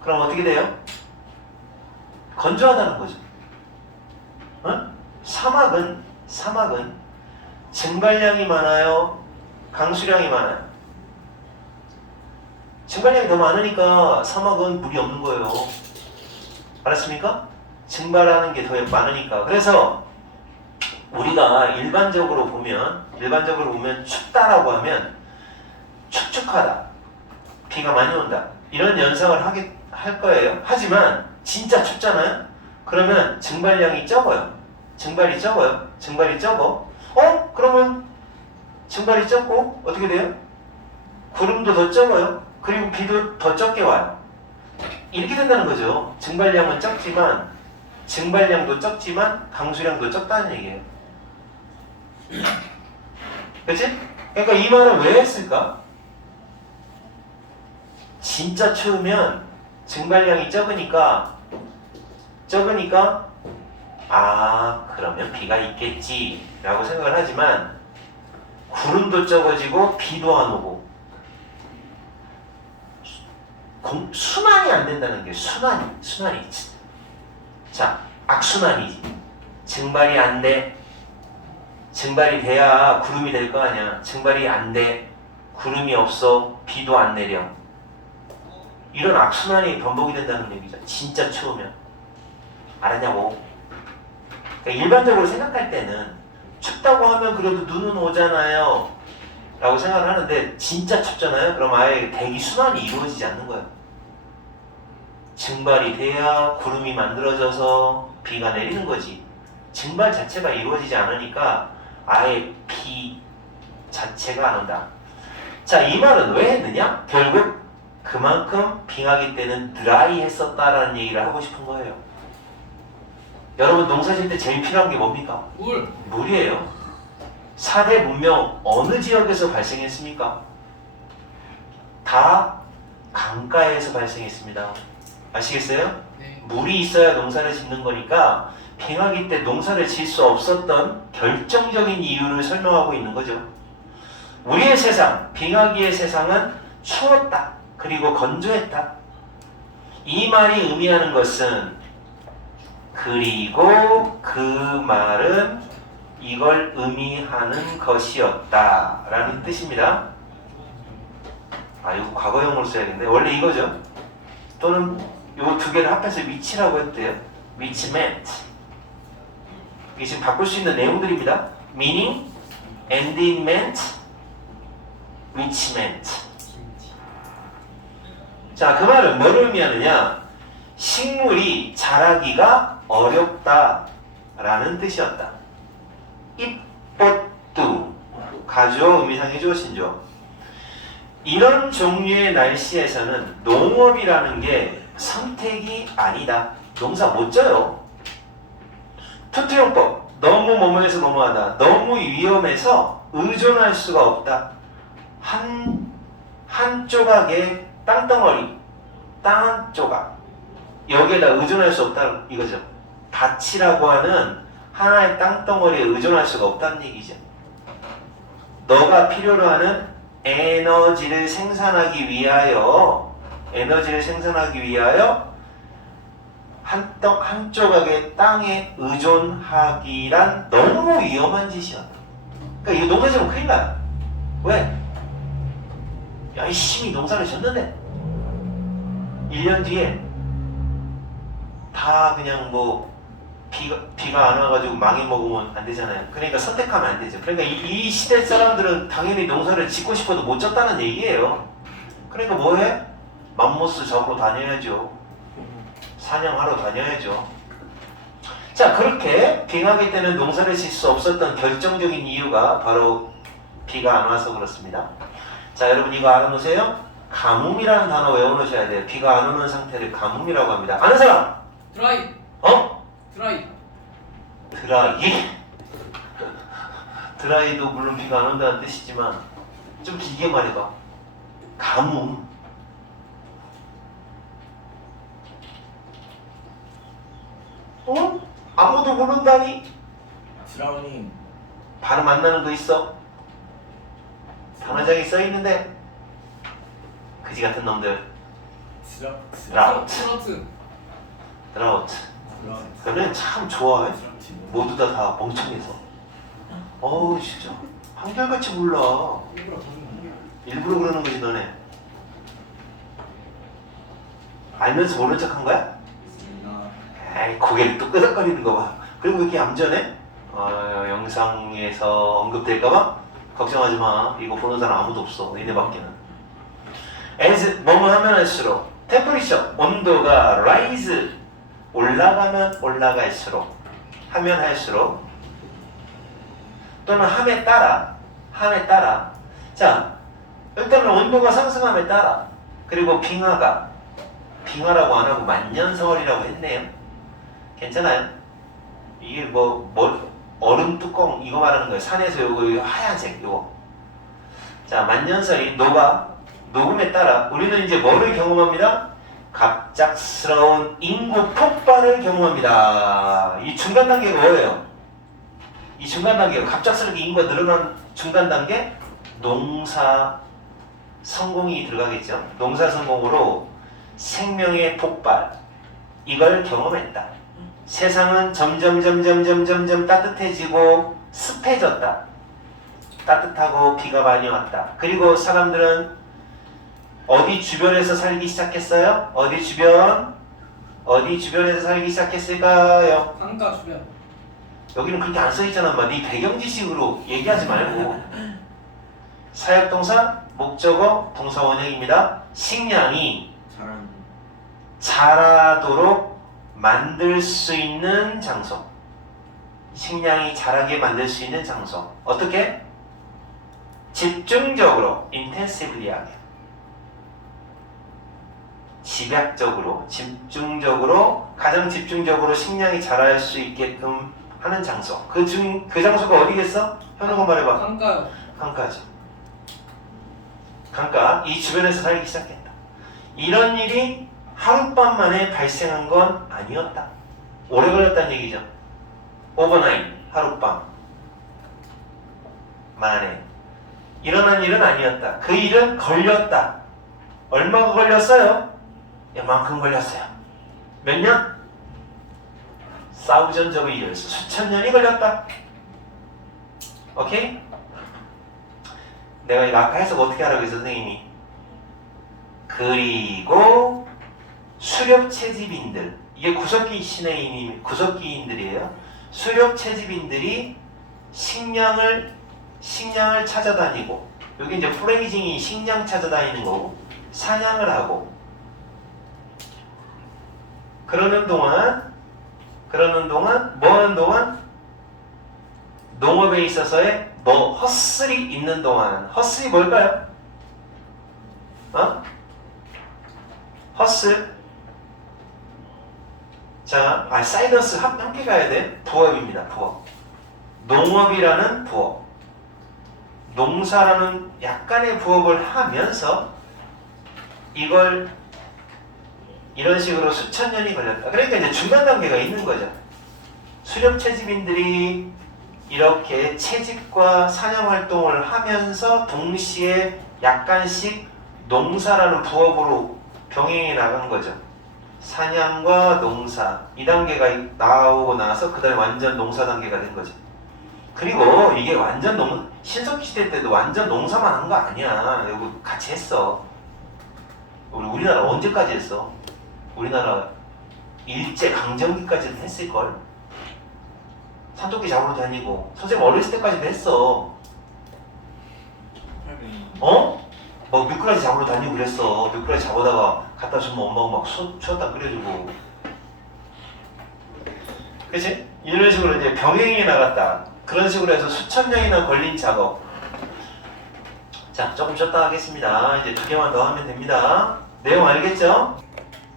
그럼 어떻게 돼요? 건조하다는 거죠. 어? 사막은 증발량이 많아요? 강수량이 많아요? 증발량이 더 많으니까 사막은 물이 없는 거예요. 알았습니까? 증발하는 게 더 많으니까. 그래서 우리가 일반적으로 보면 춥다라고 하면 축축하다, 비가 많이 온다, 이런 연상을 할 거예요. 하지만 진짜 춥잖아요? 그러면 증발량이 적어요. 증발이 적어. 그러면 증발이 적고 어떻게 돼요? 구름도 더 적어요. 그리고 비도 더 적게 와요. 이렇게 된다는 거죠. 증발량은 적지만, 증발량도 적지만 강수량도 적다는 얘기예요. 그치? 그러니까 이 말은 왜 했을까? 진짜 추우면 증발량이 적으니까 그러면 비가 있겠지 라고 생각을 하지만, 구름도 적어지고 비도 안 오고 순환이 안 된다는 게, 순환이. 자, 악순환이지. 증발이 안 돼. 증발이 돼야 구름이 될 거 아니야. 증발이 안 돼. 구름이 없어. 비도 안 내려. 이런 악순환이 반복이 된다는 얘기죠. 진짜 추우면. 알았냐고. 그러니까 일반적으로 생각할 때는 춥다고 하면 그래도 눈은 오잖아요. 라고 생각을 하는데 진짜 춥잖아요. 그럼 아예 대기 순환이 이루어지지 않는 거예요. 증발이 돼야 구름이 만들어져서 비가 내리는 거지. 증발 자체가 이루어지지 않으니까 아예 비 자체가 안 온다. 자, 이 말은 왜 했느냐? 결국 그만큼 빙하기 때는 드라이 했었다라는 얘기를 하고 싶은 거예요. 여러분 농사 짓을 때 제일 필요한 게 뭡니까? 물. 물이에요. 4대 문명 어느 지역에서 발생했습니까? 다 강가에서 발생했습니다. 아시겠어요? 네. 물이 있어야 농사를 짓는 거니까 빙하기 때 농사를 지을 수 없었던 결정적인 이유를 설명하고 있는 거죠. 우리의 세상, 빙하기의 세상은 추웠다. 그리고 건조했다. 이 말이 의미하는 것은 그리고 그 말은 이걸 의미하는 것이었다 라는 뜻입니다. 아, 이거 과거형으로 써야겠네. 원래 이거죠. 또는 요 두 개를 합해서 which라고 했대요. which meant. 이게 지금 바꿀 수 있는 내용들입니다. meaning, and it meant, which meant. 자, 그 말은 뭘 의미하느냐? 식물이 자라기가 어렵다 라는 뜻이었다. 이뽀뚜 가주어 의미상의 주어신조. 이런 종류의 날씨에서는 농업이라는 게 선택이 아니다. 농사 못 져요. 투투용법. 너무 뭐뭐해서 뭐뭐하다. 너무 위험해서 의존할 수가 없다. 한 조각의 땅덩어리, 땅 한 조각. 여기에다 의존할 수 없다 이거죠. 밭이라고 하는 하나의 땅덩어리에 의존할 수가 없다는 얘기죠. 너가 필요로 하는 에너지를 생산하기 위하여 한 조각의 땅에 의존하기란 너무 위험한 짓이야. 그러니까 이거 농사 지으면 큰일 나요. 왜? 열심히 농사를 졌는데 1년 뒤에 다 그냥 뭐 비가 안 와가지고 망해 먹으면 안 되잖아요. 그러니까 선택하면 안 되죠. 그러니까 이 시대 사람들은 당연히 농사를 짓고 싶어도 못 졌다는 얘기예요. 그러니까 뭐해? 맘모스 잡으러 다녀야죠. 사냥하러 다녀야죠. 자, 그렇게 빙하기 때는 농사를 짓을 수 없었던 결정적인 이유가 바로 비가 안 와서 그렇습니다. 자, 여러분 이거 알아놓으세요. 가뭄이라는 단어 외워놓으셔야 돼요. 비가 안 오는 상태를 가뭄이라고 합니다. 아는 사람? 드라이. 어? 드라이. 드라이? 드라이도 물론 비가 안 온다는 뜻이지만 좀 길게 말해봐. 가뭄. 어? 아무도 모른다니? 드라우닝. 발음 안 나는 거 있어? 단어장에 써있는데 그지 같은 놈들. 드라우트. 트로트. 드라우트. 너는 참 좋아해. 모두 다 멍청해서. 어우 진짜 한결같이 몰라. 일부러 가는 거야. 일부러 그러는 거지 너네. 알면서 모른 척 한 거야? 에이 고개를 또 끄덕거리는 거 봐. 그리고 왜 이렇게 얌전해? 영상에서 언급될까봐? 걱정하지 마. 이거 보는 사람 아무도 없어. 너희네밖에는. as 뭐뭐 하면 할수록 temperature 온도가 rise 올라가면 올라갈수록 하면 할수록 또는 함에 따라 자 일단은 온도가 상승함에 따라 그리고 빙하라고 안 하고 만년설이라고 했네요. 괜찮아요? 이게 뭐 얼음 뚜껑 이거 말하는 거예요. 산에서 요거 하얀색 요거. 자 만년설이 녹음에 따라 우리는 이제 뭐를 경험합니다? 갑작스러운 인구 폭발을 경험합니다. 이 중간 단계가 뭐예요? 이 중간 단계가 갑작스럽게 인구가 늘어난 중간 단계 농사 성공이 들어가겠죠. 농사 성공으로 생명의 폭발 이걸 경험했다. 세상은 점점 따뜻해지고 습해졌다. 따뜻하고 비가 많이 왔다. 그리고 사람들은 어디 주변에서 살기 시작했어요? 어디 주변에서 살기 시작했을까요? 강가 주변. 여기는 그렇게 안 써있잖아. 네 배경 지식으로 얘기하지 말고 사역동사, 목적어, 동사 원형입니다. 식량이 잘하는. 자라도록 만들 수 있는 장소. 식량이 자라게 만들 수 있는 장소. 어떻게? 집중적으로, intensively하게. 집약적으로, 집중적으로, 가장 집중적으로 식량이 자랄 수 있게끔 하는 장소. 그 장소가 어디겠어? 현우가 말해봐. 강가요. 강가지. 강가. 이 주변에서 살기 시작했다. 이런 일이 하룻밤 만에 발생한 건 아니었다. 오래 걸렸다는 얘기죠. 오버나잇, 하룻밤 만에 일어난 일은 아니었다. 그 일은 걸렸다. 얼마가 걸렸어요? 이만큼 걸렸어요. 몇 년? thousands of years. 수천 년이 걸렸다. 오케이? 내가 이거 아까 해석 어떻게 하라고 했어, 선생님이? 그리고 수렵 채집인들, 이게 구석기 신의 구석기인들이에요. 수렵 채집인들이 식량을 찾아다니고, 여기 이제 프레이징이 식량 찾아다니는 거고, 사냥을 하고, 그러는 동안 뭐 하는 동안? 농업에 있어서의 헛슬이 있는 동안. 헛슬이 뭘까요? 헛슬. 자, 사이더스 함께 가야 돼. 부업입니다. 부업. 농업이라는 부업. 농사라는 약간의 부업을 하면서 이걸 이런 식으로 수천 년이 걸렸다. 그러니까 이제 중간 단계가 있는 거죠. 수렵 채집인들이 이렇게 채집과 사냥 활동을 하면서 동시에 약간씩 농사라는 부업으로 병행해 나간 거죠. 사냥과 농사 2단계가 나오고 나서 그 다음에 완전 농사 단계가 된 거죠. 그리고 이게 완전 신석기 시대 때도 완전 농사만 한 거 아니야. 여기 같이 했어. 우리나라 언제까지 했어? 우리나라 일제 강점기까지는 했을걸. 산토끼 잡으러 다니고 선생님 어렸을 때까지도 했어. 막 미꾸라지 잡으러 다니고 그랬어. 미꾸라지 잡아다가 갖다 주면 엄마가 막 추웠다 끓여주고. 그치? 이런 식으로 이제 병행해 나갔다. 그런 식으로 해서 수천 년이나 걸린 작업. 자, 조금 쉬었다 하겠습니다. 이제 2개만 더 하면 됩니다. 내용 알겠죠?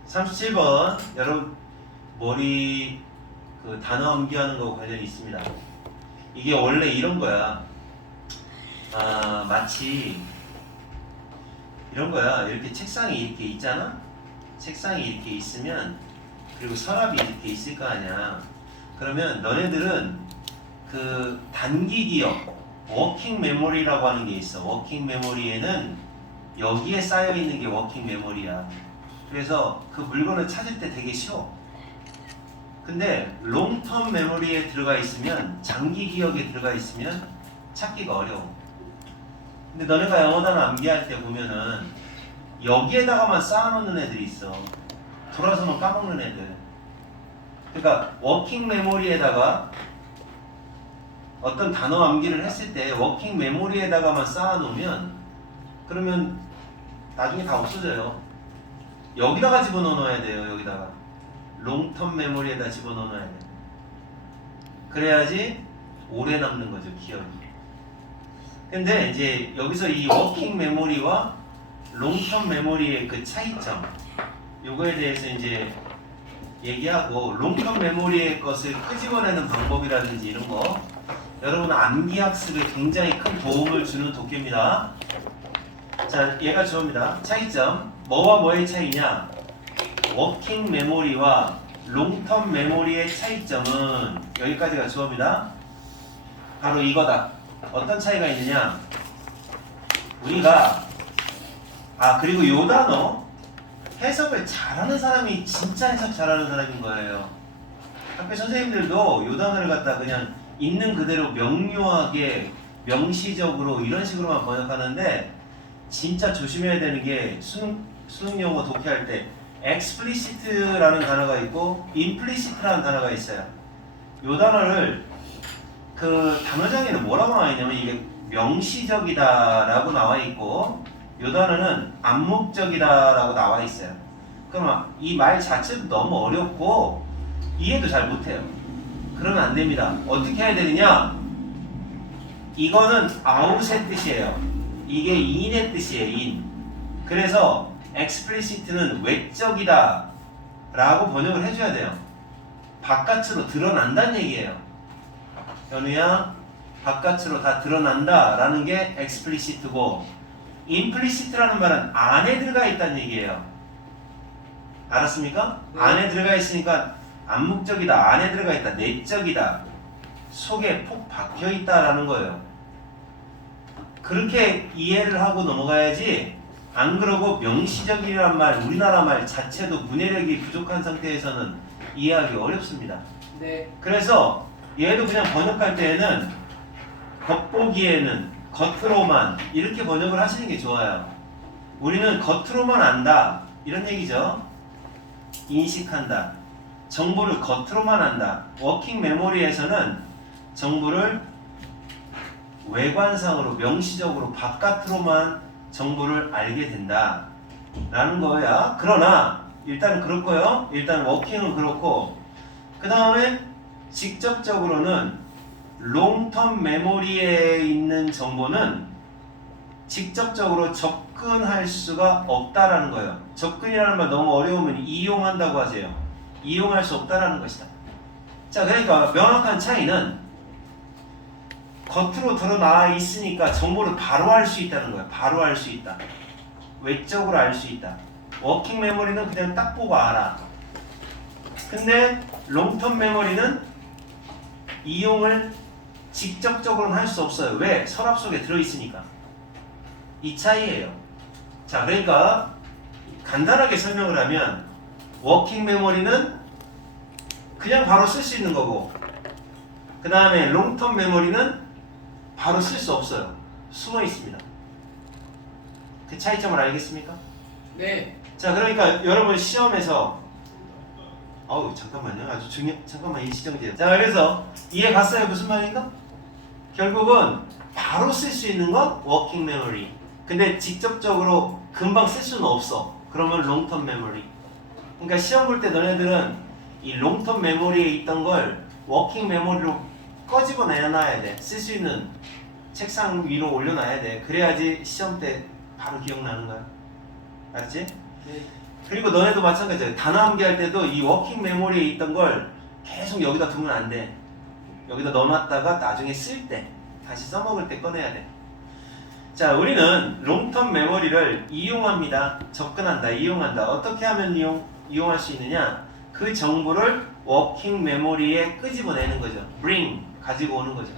37번 여러분 머리 그 단어 암기하는 거 관련이 있습니다. 이게 원래 이런 거야. 마치 이런 거야. 이렇게 책상이 이렇게 있잖아. 책상이 이렇게 있으면 그리고 서랍이 이렇게 있을 거 아니야. 그러면 너네들은 그 단기 기억, 워킹 메모리라고 하는 게 있어. 워킹 메모리에는 여기에 쌓여 있는 게 워킹 메모리야. 그래서 그 물건을 찾을 때 되게 쉬워. 근데 롱텀 메모리에 들어가 있으면, 장기 기억에 들어가 있으면 찾기가 어려워. 근데 너네가 영어 단어 암기할 때 보면은 여기에다가만 쌓아놓는 애들이 있어. 돌아서면 까먹는 애들. 그러니까 워킹 메모리에다가 어떤 단어 암기를 했을 때 워킹 메모리에다가만 쌓아놓으면 그러면 나중에 다 없어져요. 여기다가 집어넣어야 돼요. 여기다가 롱텀 메모리에다 집어넣어야 돼. 그래야지 오래 남는 거죠, 기억이. 근데 이제 여기서 이 워킹 메모리와 롱텀 메모리의 그 차이점, 요거에 대해서 이제 얘기하고, 롱텀 메모리의 것을 끄집어내는 방법이라든지 이런 거, 여러분 암기 학습에 굉장히 큰 도움을 주는 독해입니다. 자, 얘가 주어입니다. 차이점, 뭐와 뭐의 차이냐? 워킹 메모리와 롱텀 메모리의 차이점은 여기까지가 주어입니다. 바로 이거다. 어떤 차이가 있느냐? 우리가 그리고 요 단어 해석을 잘하는 사람이 진짜 해석 잘하는 사람인 거예요. 학교 선생님들도 요 단어를 갖다 그냥 있는 그대로 명료하게 명시적으로 이런 식으로만 번역하는데, 진짜 조심해야 되는 게 수능 영어 독해할 때 explicit라는 단어가 있고 implicit라는 단어가 있어요. 요 단어를 그 단어장에는 뭐라고 나와 있냐면, 이게 명시적이다라고 나와 있고 요 단어는 암묵적이다라고 나와 있어요. 그럼 이 말 자체도 너무 어렵고 이해도 잘 못해요. 그러면 안 됩니다. 어떻게 해야 되느냐? 이거는 out의 뜻이에요. 이게 in의 뜻이에요. in. 그래서 explicit는 외적이다 라고 번역을 해줘야 돼요. 바깥으로 드러난다는 얘기예요. 현우야, 바깥으로 다 드러난다 라는 게 explicit고, implicit라는 말은 안에 들어가 있다는 얘기예요. 알았습니까? 네. 안에 들어가 있으니까 암묵적이다, 안에 들어가 있다, 내적이다, 속에 푹 박혀 있다라는 거예요. 그렇게 이해를 하고 넘어가야지. 안 그러고 명시적이란 말, 우리나라 말 자체도 문해력이 부족한 상태에서는 이해하기 어렵습니다. 네. 그래서 얘도 그냥 번역할 때에는 겉보기에는 겉으로만 이렇게 번역을 하시는 게 좋아요. 우리는 겉으로만 안다 이런 얘기죠. 인식한다. 정보를 겉으로만 안다. 워킹 메모리에서는 정보를 외관상으로 명시적으로 바깥으로만 정보를 알게 된다 라는 거야. 그러나 일단 그렇고요. 일단 워킹은 그렇고, 그 다음에 직접적으로는 롱텀 메모리에 있는 정보는 직접적으로 접근할 수가 없다라는 거예요. 접근이라는 말 너무 어려우면 이용한다고 하세요. 이용할 수 없다라는 것이다. 자, 그러니까 명확한 차이는 겉으로 드러나 있으니까 정보를 바로 알 수 있다는 거예요. 바로 알 수 있다. 외적으로 알 수 있다. 워킹 메모리는 그냥 딱 보고 알아. 근데 롱텀 메모리는 이용을 직접적으로는 할 수 없어요. 왜? 서랍 속에 들어있으니까. 이 차이예요. 자, 그러니까 간단하게 설명을 하면 워킹 메모리는 그냥 바로 쓸 수 있는 거고, 그 다음에 롱텀 메모리는 바로 쓸 수 없어요. 숨어 있습니다. 그 차이점을 알겠습니까? 네. 자, 그러니까 여러분 시험에서 잠깐만요. 아주 잠깐만 일시정지예요. 자, 그래서 이해 갔어요? 무슨 말인가? 결국은 바로 쓸 수 있는 건 워킹 메모리. 근데 직접적으로 금방 쓸 수는 없어. 그러면 롱텀 메모리. 그러니까 시험 볼 때 너네들은 이 롱텀 메모리에 있던 걸 워킹 메모리로 꺼집어 내놔야 돼. 쓸 수 있는 책상 위로 올려놔야 돼. 그래야지 시험 때 바로 기억나는 거야. 알았지? 네. 그리고 너네도 마찬가지야. 단어 암기할 때도 이 워킹 메모리에 있던 걸 계속 여기다 두면 안 돼. 여기다 넣어놨다가 나중에 쓸 때, 다시 써먹을 때 꺼내야 돼. 자, 우리는 롱텀 메모리를 이용합니다. 접근한다, 이용한다. 어떻게 하면 이용할 수 있느냐? 그 정보를 워킹 메모리에 끄집어내는 거죠. bring, 가지고 오는 거죠.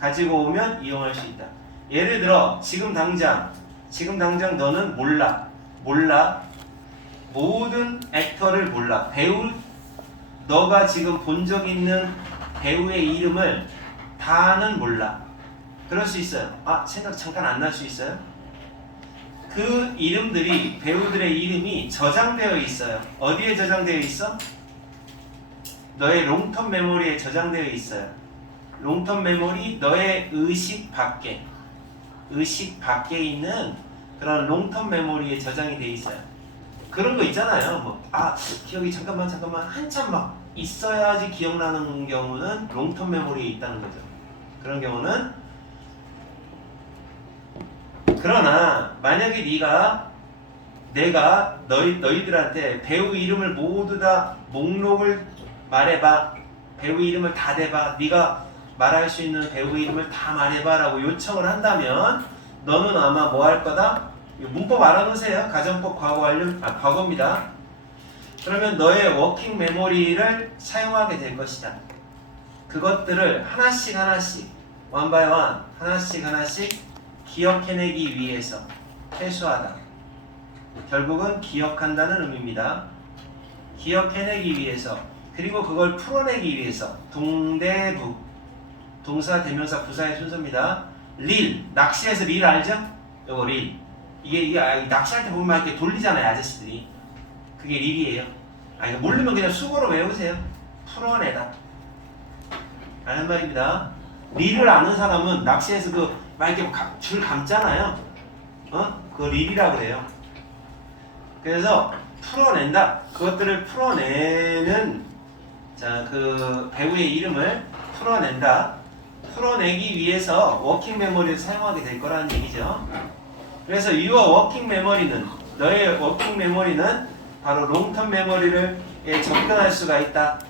가지고 오면 이용할 수 있다. 예를 들어 지금 당장 너는 몰라. 모든 액터를 몰라. 너가 지금 본 적 있는 배우의 이름을 다는 몰라. 그럴 수 있어요. 생각 잠깐 안 날 수 있어요? 그 이름들이, 배우들의 이름이 저장되어 있어요. 어디에 저장되어 있어? 너의 롱텀 메모리에 저장되어 있어요. 롱텀 메모리, 너의 의식 밖에 있는 그런 롱텀 메모리에 저장이 되어 있어요. 그런 거 있잖아요. 기억이 잠깐만 한참 막 있어야지 기억나는 경우는 롱텀 메모리에 있다는 거죠. 그런 경우는. 그러나 만약에 내가 너희들한테 배우 이름을 모두 다 목록을 말해봐, 배우 이름을 다 대봐, 네가 말할 수 있는 배우 이름을 다 말해봐 라고 요청을 한다면 너는 아마 뭐 할 거다? 문법 알아놓으세요. 가정법 과거입니다. 그러면 너의 워킹 메모리를 사용하게 될 것이다. 그것들을 하나씩 one by one 하나씩 기억해내기 위해서 회수하다. 결국은 기억한다는 의미입니다. 기억해내기 위해서, 그리고 그걸 풀어내기 위해서. 동대부, 동사, 대명사, 부사의 순서입니다. 릴, 낚시에서 릴 알죠? 요거 릴. 이게 낚시할 때 보면 이렇게 돌리잖아요, 아저씨들이. 그게 릴이에요. 이거 모르면 그냥 수고로 외우세요. 풀어내다. 라는 말입니다. 릴을 아는 사람은 낚시에서 막 이렇게 줄 감잖아요. 그거 립이라고 그래요. 그래서 풀어낸다. 그것들을 풀어내는 자, 그 배우의 이름을 풀어낸다. 풀어내기 위해서 워킹 메모리를 사용하게 될 거라는 얘기죠. 그래서 your 워킹 메모리는 너의 워킹 메모리는 바로 롱텀 메모리를 접근할 수가 있다.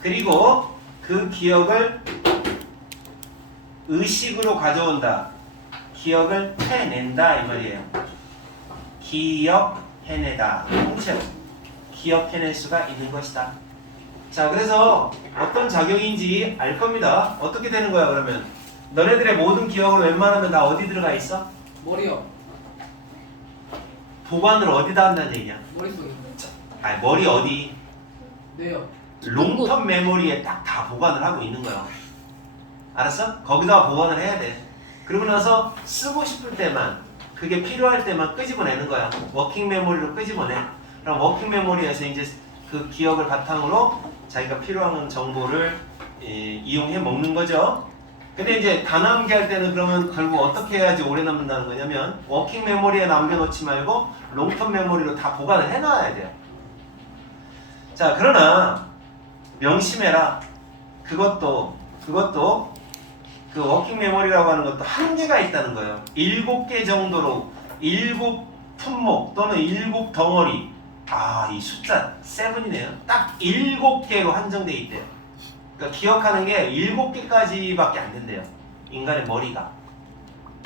그리고 그 기억을 의식으로 가져온다. 기억을 해낸다 이 말이에요. 기억해내다. 통째로 기억해낼 수가 있는 것이다. 자, 그래서 어떤 작용인지 알 겁니다. 어떻게 되는 거야 그러면? 너네들의 모든 기억을 웬만하면 다 어디 들어가 있어? 머리요. 보관을 어디다 한다는 얘기야? 머릿속에. 아니 머리 어디? 네요. 롱텀 메모리에 딱 다 보관을 하고 있는 거야. 알았어? 거기다가 보관을 해야 돼. 그러고 나서 쓰고 싶을 때만, 그게 필요할 때만 끄집어내는 거야. 워킹 메모리로 끄집어내. 그럼 워킹 메모리에서 이제 그 기억을 바탕으로 자기가 필요한 정보를 이용해 먹는 거죠. 근데 이제 다남기할 때는 그러면 결국 어떻게 해야지 오래 남는다는 거냐면 워킹 메모리에 남겨놓지 말고 롱텀 메모리로 다 보관을 해놔야 돼요. 자, 그러나 명심해라. 그것도 그 워킹 메모리라고 하는 것도 한계가 있다는 거예요. 7개 정도로 7품목 또는 7덩어리. 이 숫자 7이네요. 딱 7개로 한정돼 있대요. 그러니까 기억하는 게 7개까지밖에 안 된대요. 인간의 머리가.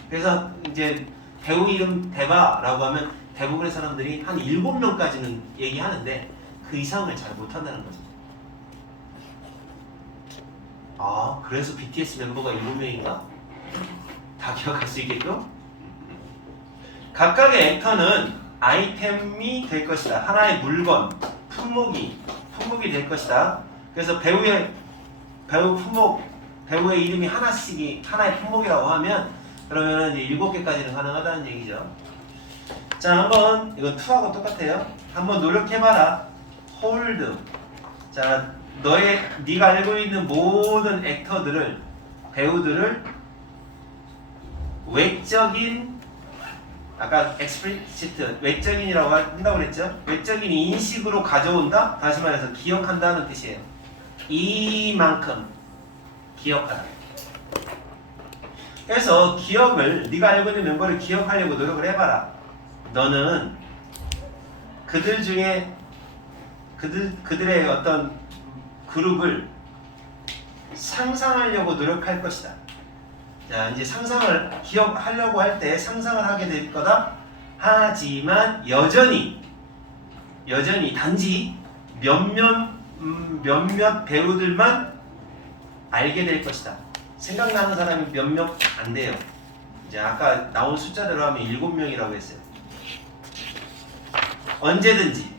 그래서 이제 배우 이름 대바라고 하면 대부분의 사람들이 한 7명까지는 얘기하는데 그 이상을 잘 못한다는 거죠. 그래서 BTS 멤버가 7명인가? 다 기억할 수 있게끔? 각각의 액터는 아이템이 될 것이다. 하나의 물건, 품목이 될 것이다. 그래서 배우의 이름이 하나씩이 하나의 품목이라고 하면 그러면 이제 7개까지는 가능하다는 얘기죠. 자, 한번 이건 2하고 똑같아요. 한번 노력해봐라. 홀드. 자, 네가 알고 있는 모든 액터들을, 배우들을 외적인, 아까 explicit 외적인이라고 한다고 그랬죠? 외적인 인식으로 가져온다? 다시 말해서 기억한다는 뜻이에요. 이만큼 기억하다. 그래서 기억을, 네가 알고 있는 멤버를 기억하려고 노력을 해봐라. 너는 그들 중에 그들의 어떤 그룹을 상상하려고 노력할 것이다. 자, 이제 상상을 기억하려고 할 때 상상을 하게 될 거다. 하지만 여전히 단지 몇몇 배우들만 알게 될 것이다. 생각나는 사람이 몇몇 안 돼요. 이제 아까 나온 숫자대로 하면 7명이라고 했어요. 언제든지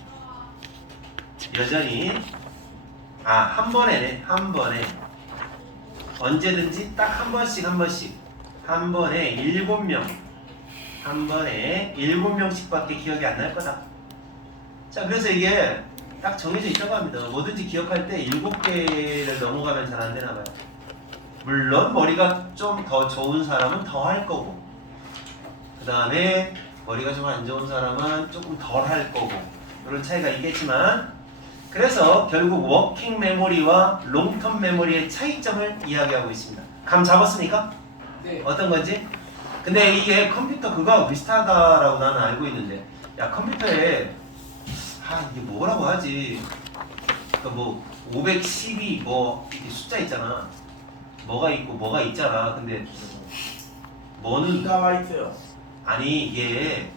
여전히 한 번에 언제든지 딱 한 번씩 한 번에 7명, 한 번에 7명씩밖에 기억이 안 날 거다. 자, 그래서 이게 딱 정해져 있다고 합니다. 뭐든지 기억할 때 7개를 넘어가면 잘 안 되나 봐요. 물론 머리가 좀 더 좋은 사람은 더 할 거고, 그 다음에 머리가 좀 안 좋은 사람은 조금 덜 할 거고, 이런 차이가 있겠지만, 그래서 결국 워킹 메모리와 롱텀 메모리의 차이점을 이야기하고 있습니다. 감 잡았습니까? 네. 어떤 건지? 근데 이게 컴퓨터 그거하고 비슷하다라고 나는 알고 있는데, 야, 컴퓨터에 이게 뭐라고 하지? 그러니까 뭐 512 뭐 이렇게 숫자 있잖아. 뭐가 있고 뭐가 있잖아. 근데 뭐는 기가바이트요. 아니 이게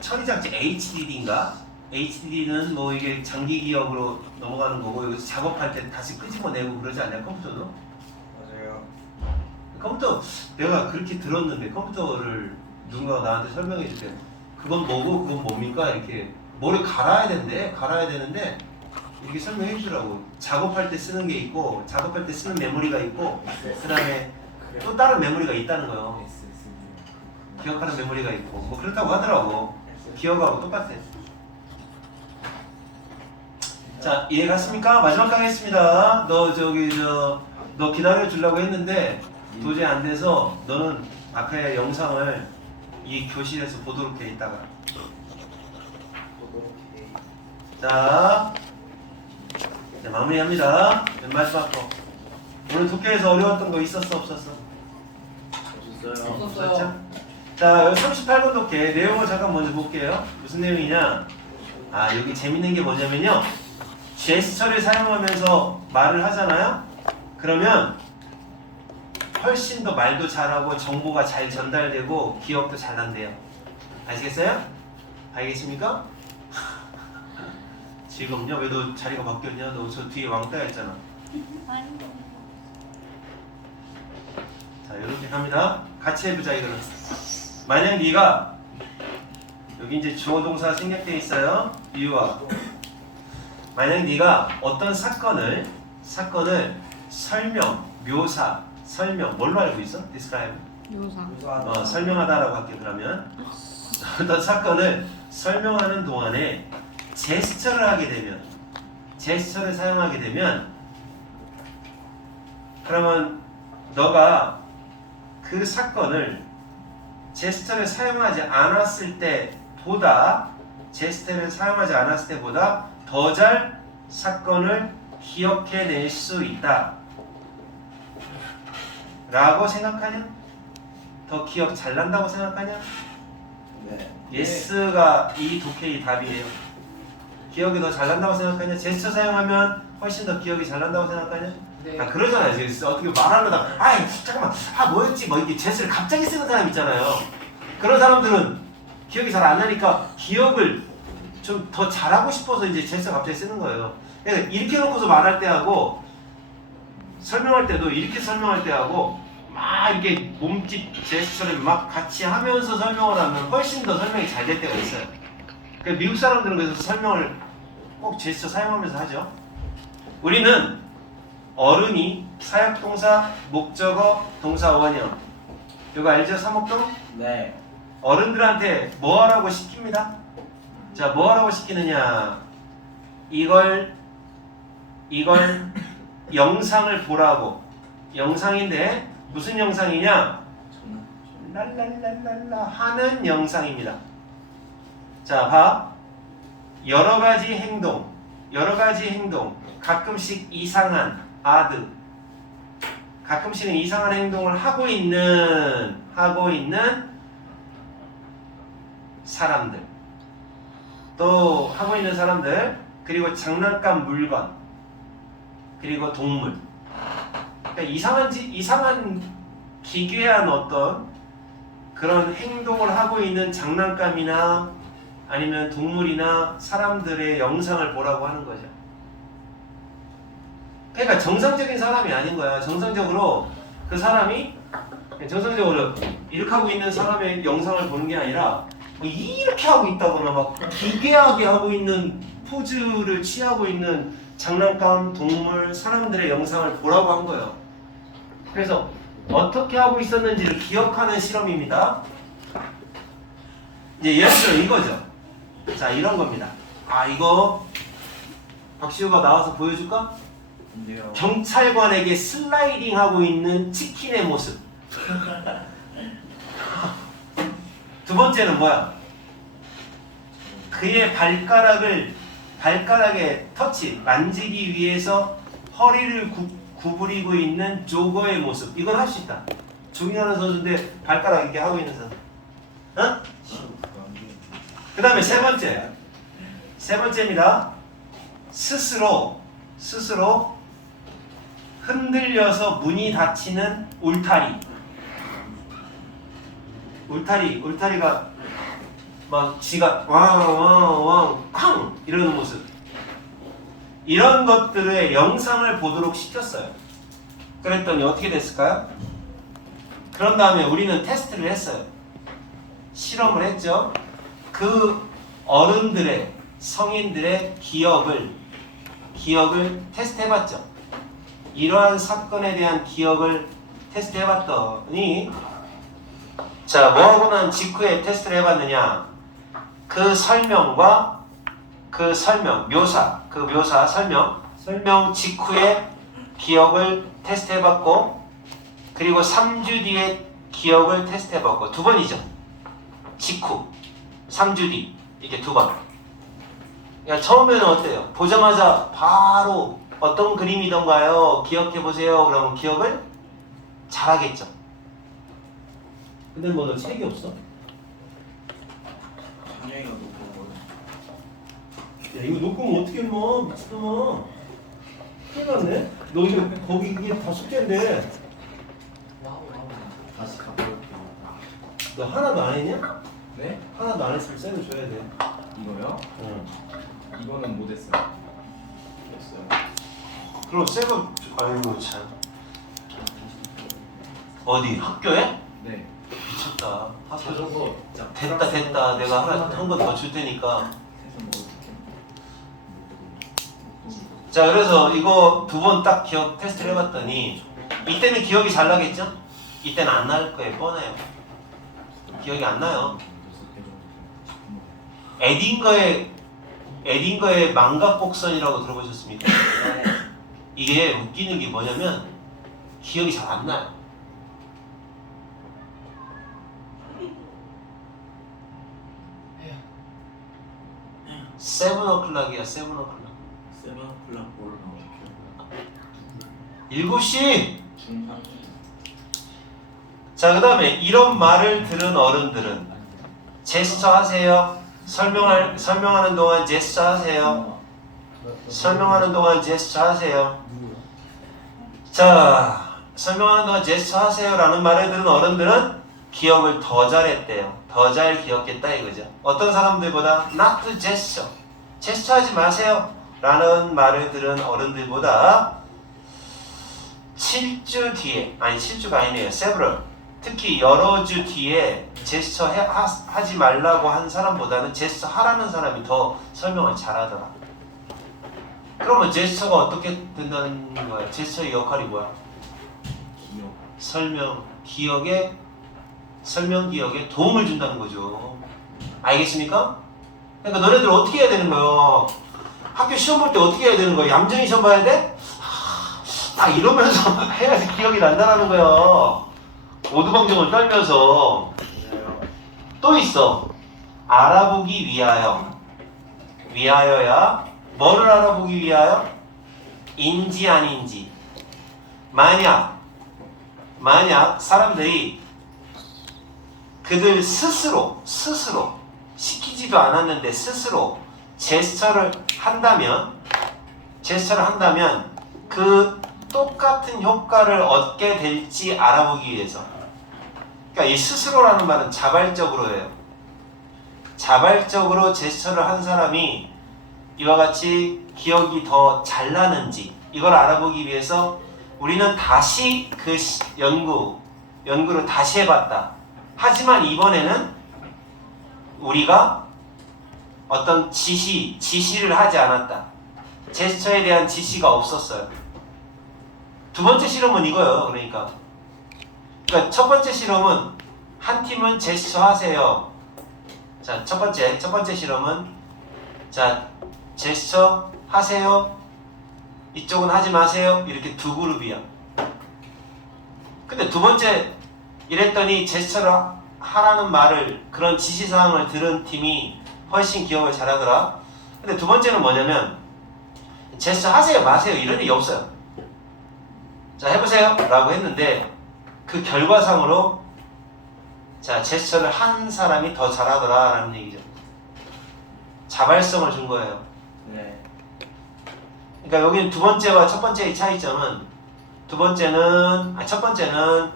처리장치 HDD인가? HDD는 뭐 이게 장기 기억으로 넘어가는 거고, 여기서 작업할 때 다시 끄집어내고 그러지 않냐, 컴퓨터도? 맞아요. 컴퓨터 내가 그렇게 들었는데, 컴퓨터를 누군가 나한테 설명해 줄 때 그건 뭐고 그건 뭡니까? 이렇게 뭐를 갈아야 되는데 이렇게 설명해 주라고. 작업할 때 쓰는 게 있고, 작업할 때 쓰는 메모리가 있고, 그 다음에 또 다른 메모리가 있다는 거예요. 기억하는 메모리가 있고 뭐 그렇다고 하더라고. 기억하고 똑같아. 자, 이해 갔습니까? 마지막 강의했습니다. 너 기다려 주려고 했는데 도저히 안 돼서 너는 앞에 영상을 이 교실에서 보도록 돼 있다가. 자, 이제 마무리합니다. 맨 마지막 거. 오늘 독해에서 어려웠던 거 있었어 없었어? 없었어요. 없었어요. 자, 여기 38번 독해 내용을 잠깐 먼저 볼게요. 무슨 내용이냐? 아, 여기 재밌는 게 뭐냐면요. 제스처를 사용하면서 말을 하잖아요. 그러면 훨씬 더 말도 잘하고 정보가 잘 전달되고 기억도 잘 난대요. 아시겠어요? 알겠습니까? 지금요? 왜 너 자리가 바뀌었냐? 너 저 뒤에 왕따였잖아. 자, 이렇게 갑니다. 같이 해보자 이거는. 만약 네가 여기 이제 주어 동사 생략되어 있어요. 이유와 만약 네가 어떤 사건을 설명, 묘사, 설명 뭘로 알고 있어? describe. 설명하다라고 할게. 그러면 어떤 사건을 설명하는 동안에 제스처를 하게 되면, 제스처를 사용하게 되면, 그러면 너가 그 사건을 제스처를 사용하지 않았을 때보다, 제스처를 사용하지 않았을 때보다 더 잘 사건을 기억해낼 수 있다 라고 생각하냐? 더 기억 잘 난다고 생각하냐? 네. 예스가 이 독해의 답이에요. 기억이 더 잘 난다고 생각하냐? 제스처 사용하면 훨씬 더 기억이 잘 난다고 생각하냐? 네. 아, 그러잖아요. 이제 어떻게 말하려다 아이 잠깐만 뭐였지? 뭐 이렇게 제스를 갑자기 쓰는 사람 있잖아요. 그런 사람들은 기억이 잘 안 나니까 기억을 좀 더 잘하고 싶어서 이제 제스를 갑자기 쓰는 거예요. 그러니까 이렇게 놓고서 말할 때하고 설명할 때도 이렇게 설명할 때하고 막 이렇게 몸짓 제스처를 막 같이 하면서 설명을 하면 훨씬 더 설명이 잘 될 때가 있어요. 그러니까 미국 사람들은 그래서 설명을 꼭 제스처 사용하면서 하죠. 우리는 어른이 사역동사, 목적어, 동사 원형 이거 알죠? 사목동? 네. 어른들한테 뭐 하라고 시킵니다. 자, 뭐 하라고 시키느냐? 이걸 영상을 보라고. 영상인데 무슨 영상이냐? 랄랄랄랄라 하는 영상입니다. 자, 봐. 여러 가지 행동, 가끔씩 이상한 아드, 가끔씩은 이상한 행동을 하고 있는 사람들, 또 하고 있는 사람들, 그리고 장난감 물건, 그리고 동물. 그러니까 이상한 기괴한 어떤 그런 행동을 하고 있는 장난감이나 아니면 동물이나 사람들의 영상을 보라고 하는 거죠. 그러니까 정상적인 사람이 아닌 거야. 정상적으로 그 사람이 정상적으로 이렇게 하고 있는 사람의 영상을 보는 게 아니라 뭐 이렇게 하고 있다거나 막 기괴하게 하고 있는 포즈를 취하고 있는 장난감, 동물, 사람들의 영상을 보라고 한 거예요. 그래서 어떻게 하고 있었는지를 기억하는 실험입니다. 이제 예를 들어 이거죠. 자, 이런 겁니다. 아, 이거 박시우가 나와서 보여줄까? 근데요. 경찰관에게 슬라이딩 하고 있는 치킨의 모습. 두 번째는 뭐야? 그의 발가락에 터치, 만지기 위해서 허리를 구부리고 있는 조거의 모습. 이건 할 수 있다. 중요한 선수인데 발가락 이렇게 하고 있는 선수. 어? 그 다음에 세 번째입니다. 스스로 흔들려서 문이 닫히는 울타리가 막 지가 왕왕왕 쾅 이러는 모습. 이런 것들의 영상을 보도록 시켰어요. 그랬더니 어떻게 됐을까요? 그런 다음에 우리는 테스트를 했어요. 실험을 했죠. 그 어른들의, 성인들의 기억을 테스트해봤죠. 이러한 사건에 대한 기억을 테스트해봤더니, 자, 뭐하고 난 직후에 테스트를 해봤느냐? 그 설명과 그 설명, 설명 직후에 기억을 테스트해봤고, 그리고 3주 뒤에 기억을 테스트해봤고 2번이죠. 직후 3주 뒤 이렇게 2번. 그러니까 처음에는 어때요? 보자마자 바로 어떤 그림이던가요? 기억해보세요. 그러면 기억을 잘하겠죠. 근데 뭐 너 책이 없어? 장애가 높고 야 이거 놓고 오면 어떻게 뭐 미친놈아. 큰일 났네. 너 이거 거기 이게 다 숙제인데 다시 가볼게요. 너 하나도 안 했냐? 네? 하나도 안 했으면 쌤을 줘야 돼. 이거요? 응. 이거는 못했어요. 됐어요. 그럼 쌤은 아이고 참 어디 학교에? 네. 미쳤다. 학교 저거 됐다. 내가 하나 한 번 더 줄 테니까. 해서 뭐 어떻게? 자 그래서 이거 2번 딱 기억 테스트를 해봤더니 이때는 기억이 잘 나겠죠? 이때는 안 날 거예요. 뻔해요. 기억이 안 나요. 에딩거의 망각 곡선이라고 들어보셨습니까? 이게 웃기는 게 뭐냐면 기억이 잘 안 나요. 세븐 어클락이야. 세븐 어클락. 세븐클락 모르면 어떡해요? 7시. 중3. 자, 그 다음에 이런 말을 들은 어른들은 제스처 하세요. 설명하는 동안 제스처 하세요. 설명하는 동안 제스처 하세요. 자, 설명하는 동안 제스처 하세요 라는 말을 들은 어른들은 기억을 더 잘했대요. 더 잘 기억했다 이거죠. 어떤 사람들보다 not to gesture, 제스처 하지 마세요 라는 말을 들은 어른들보다 7주 뒤에, 아니 7주가 아니네요. several, 특히 여러 주 뒤에 제스처 하지 말라고 한 사람보다는 제스처 하라는 사람이 더 설명을 잘하더라. 그러면 제스처가 어떻게 된다는 거야? 제스처의 역할이 뭐야? 기억. 설명 기억에 도움을 준다는 거죠. 알겠습니까? 그러니까 너네들 어떻게 해야 되는 거예요? 학교 시험 볼 때 어떻게 해야 되는 거예요? 얌전히 시험 봐야 돼? 이러면서 해야지 기억이 난다는 거예요. 오두방정을 떨면서. 또 있어. 알아보기 위하여. 위하여야 뭐를 알아보기 위하여? 인지 아닌지. 만약 사람들이 그들 스스로 시키지도 않았는데 스스로 제스처를 한다면 그 똑같은 효과를 얻게 될지 알아보기 위해서. 그러니까 이 스스로라는 말은 자발적으로예요. 자발적으로 제스처를 한 사람이 이와 같이 기억이 더 잘 나는지 이걸 알아보기 위해서 우리는 다시 그 연구를 다시 해봤다. 하지만 이번에는 우리가 어떤 지시를 하지 않았다. 제스처에 대한 지시가 없었어요. 2번째 실험은 이거예요. 그러니까 첫 번째 실험은 한 팀은 제스처 하세요. 자, 첫 번째 실험은 자, 제스처 하세요. 이쪽은 하지 마세요. 이렇게 2그룹이야. 근데 2번째 이랬더니 제스처를 하라는 말을 그런 지시사항을 들은 팀이 훨씬 기억을 잘하더라. 근데 2번째는 뭐냐면 제스처 하세요 마세요 이런 얘기 없어요. 자 해보세요 라고 했는데 그 결과상으로 자 제스처를 한 사람이 더 잘하더라 라는 얘기죠. 자발성을 준 거예요. 네. 그러니까 여기는 2번째와 첫 번째의 차이점은 첫 번째는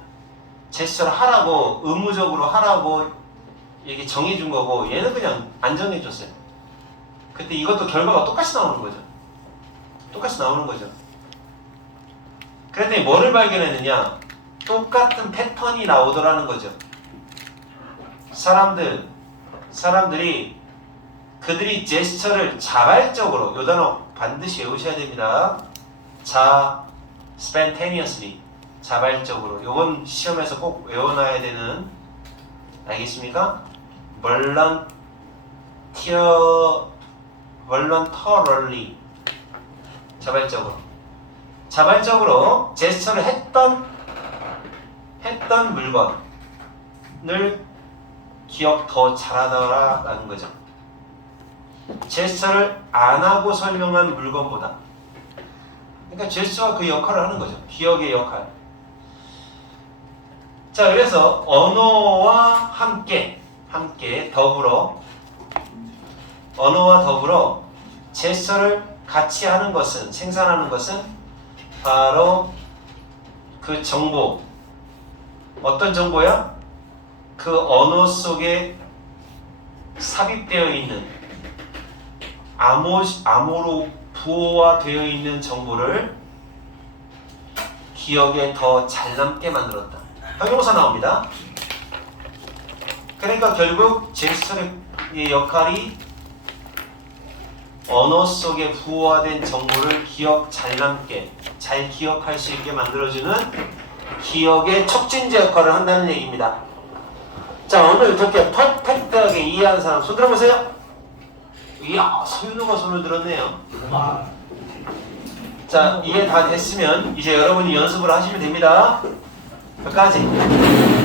제스처를 하라고 의무적으로 하라고 이렇게 정해준 거고 얘는 그냥 안 정해줬어요. 근데 이것도 결과가 똑같이 나오는 거죠. 그랬더니 뭐를 발견했느냐? 똑같은 패턴이 나오더라는 거죠. 사람들이 그들이 제스처를 자발적으로, 요 단어 반드시 외우셔야 됩니다. spontaneously, 자발적으로. 요건 시험에서 꼭 외워놔야 되는, 알겠습니까? voluntarily, 자발적으로 제스처를 했던 했던 물건을 기억 더 잘하더라라는 거죠. 제스처를 안 하고 설명한 물건보다. 그러니까 제스처가 그 역할을 하는 거죠. 기억의 역할. 자, 그래서 언어와 함께 언어와 더불어 제스처를 같이 하는 것은, 생산하는 것은 바로 그 정보. 어떤 정보야? 그 언어 속에 삽입되어 있는 암호로 부호화되어 있는 정보를 기억에 더 잘 남게 만들었다. 형용사 나옵니다. 그러니까 결국 제스처의 역할이 언어 속에 부호화된 정보를 기억 잘 남게, 잘 기억할 수 있게 만들어주는 기억의 촉진제 역할을 한다는 얘기입니다. 자, 오늘 독해 퍼펙트하게 이해하는 사람 손 들어보세요. 이야, 소윤우가 손을 들었네요. 자, 이해 다 됐으면 이제 여러분이 연습을 하시면 됩니다. 끝까지.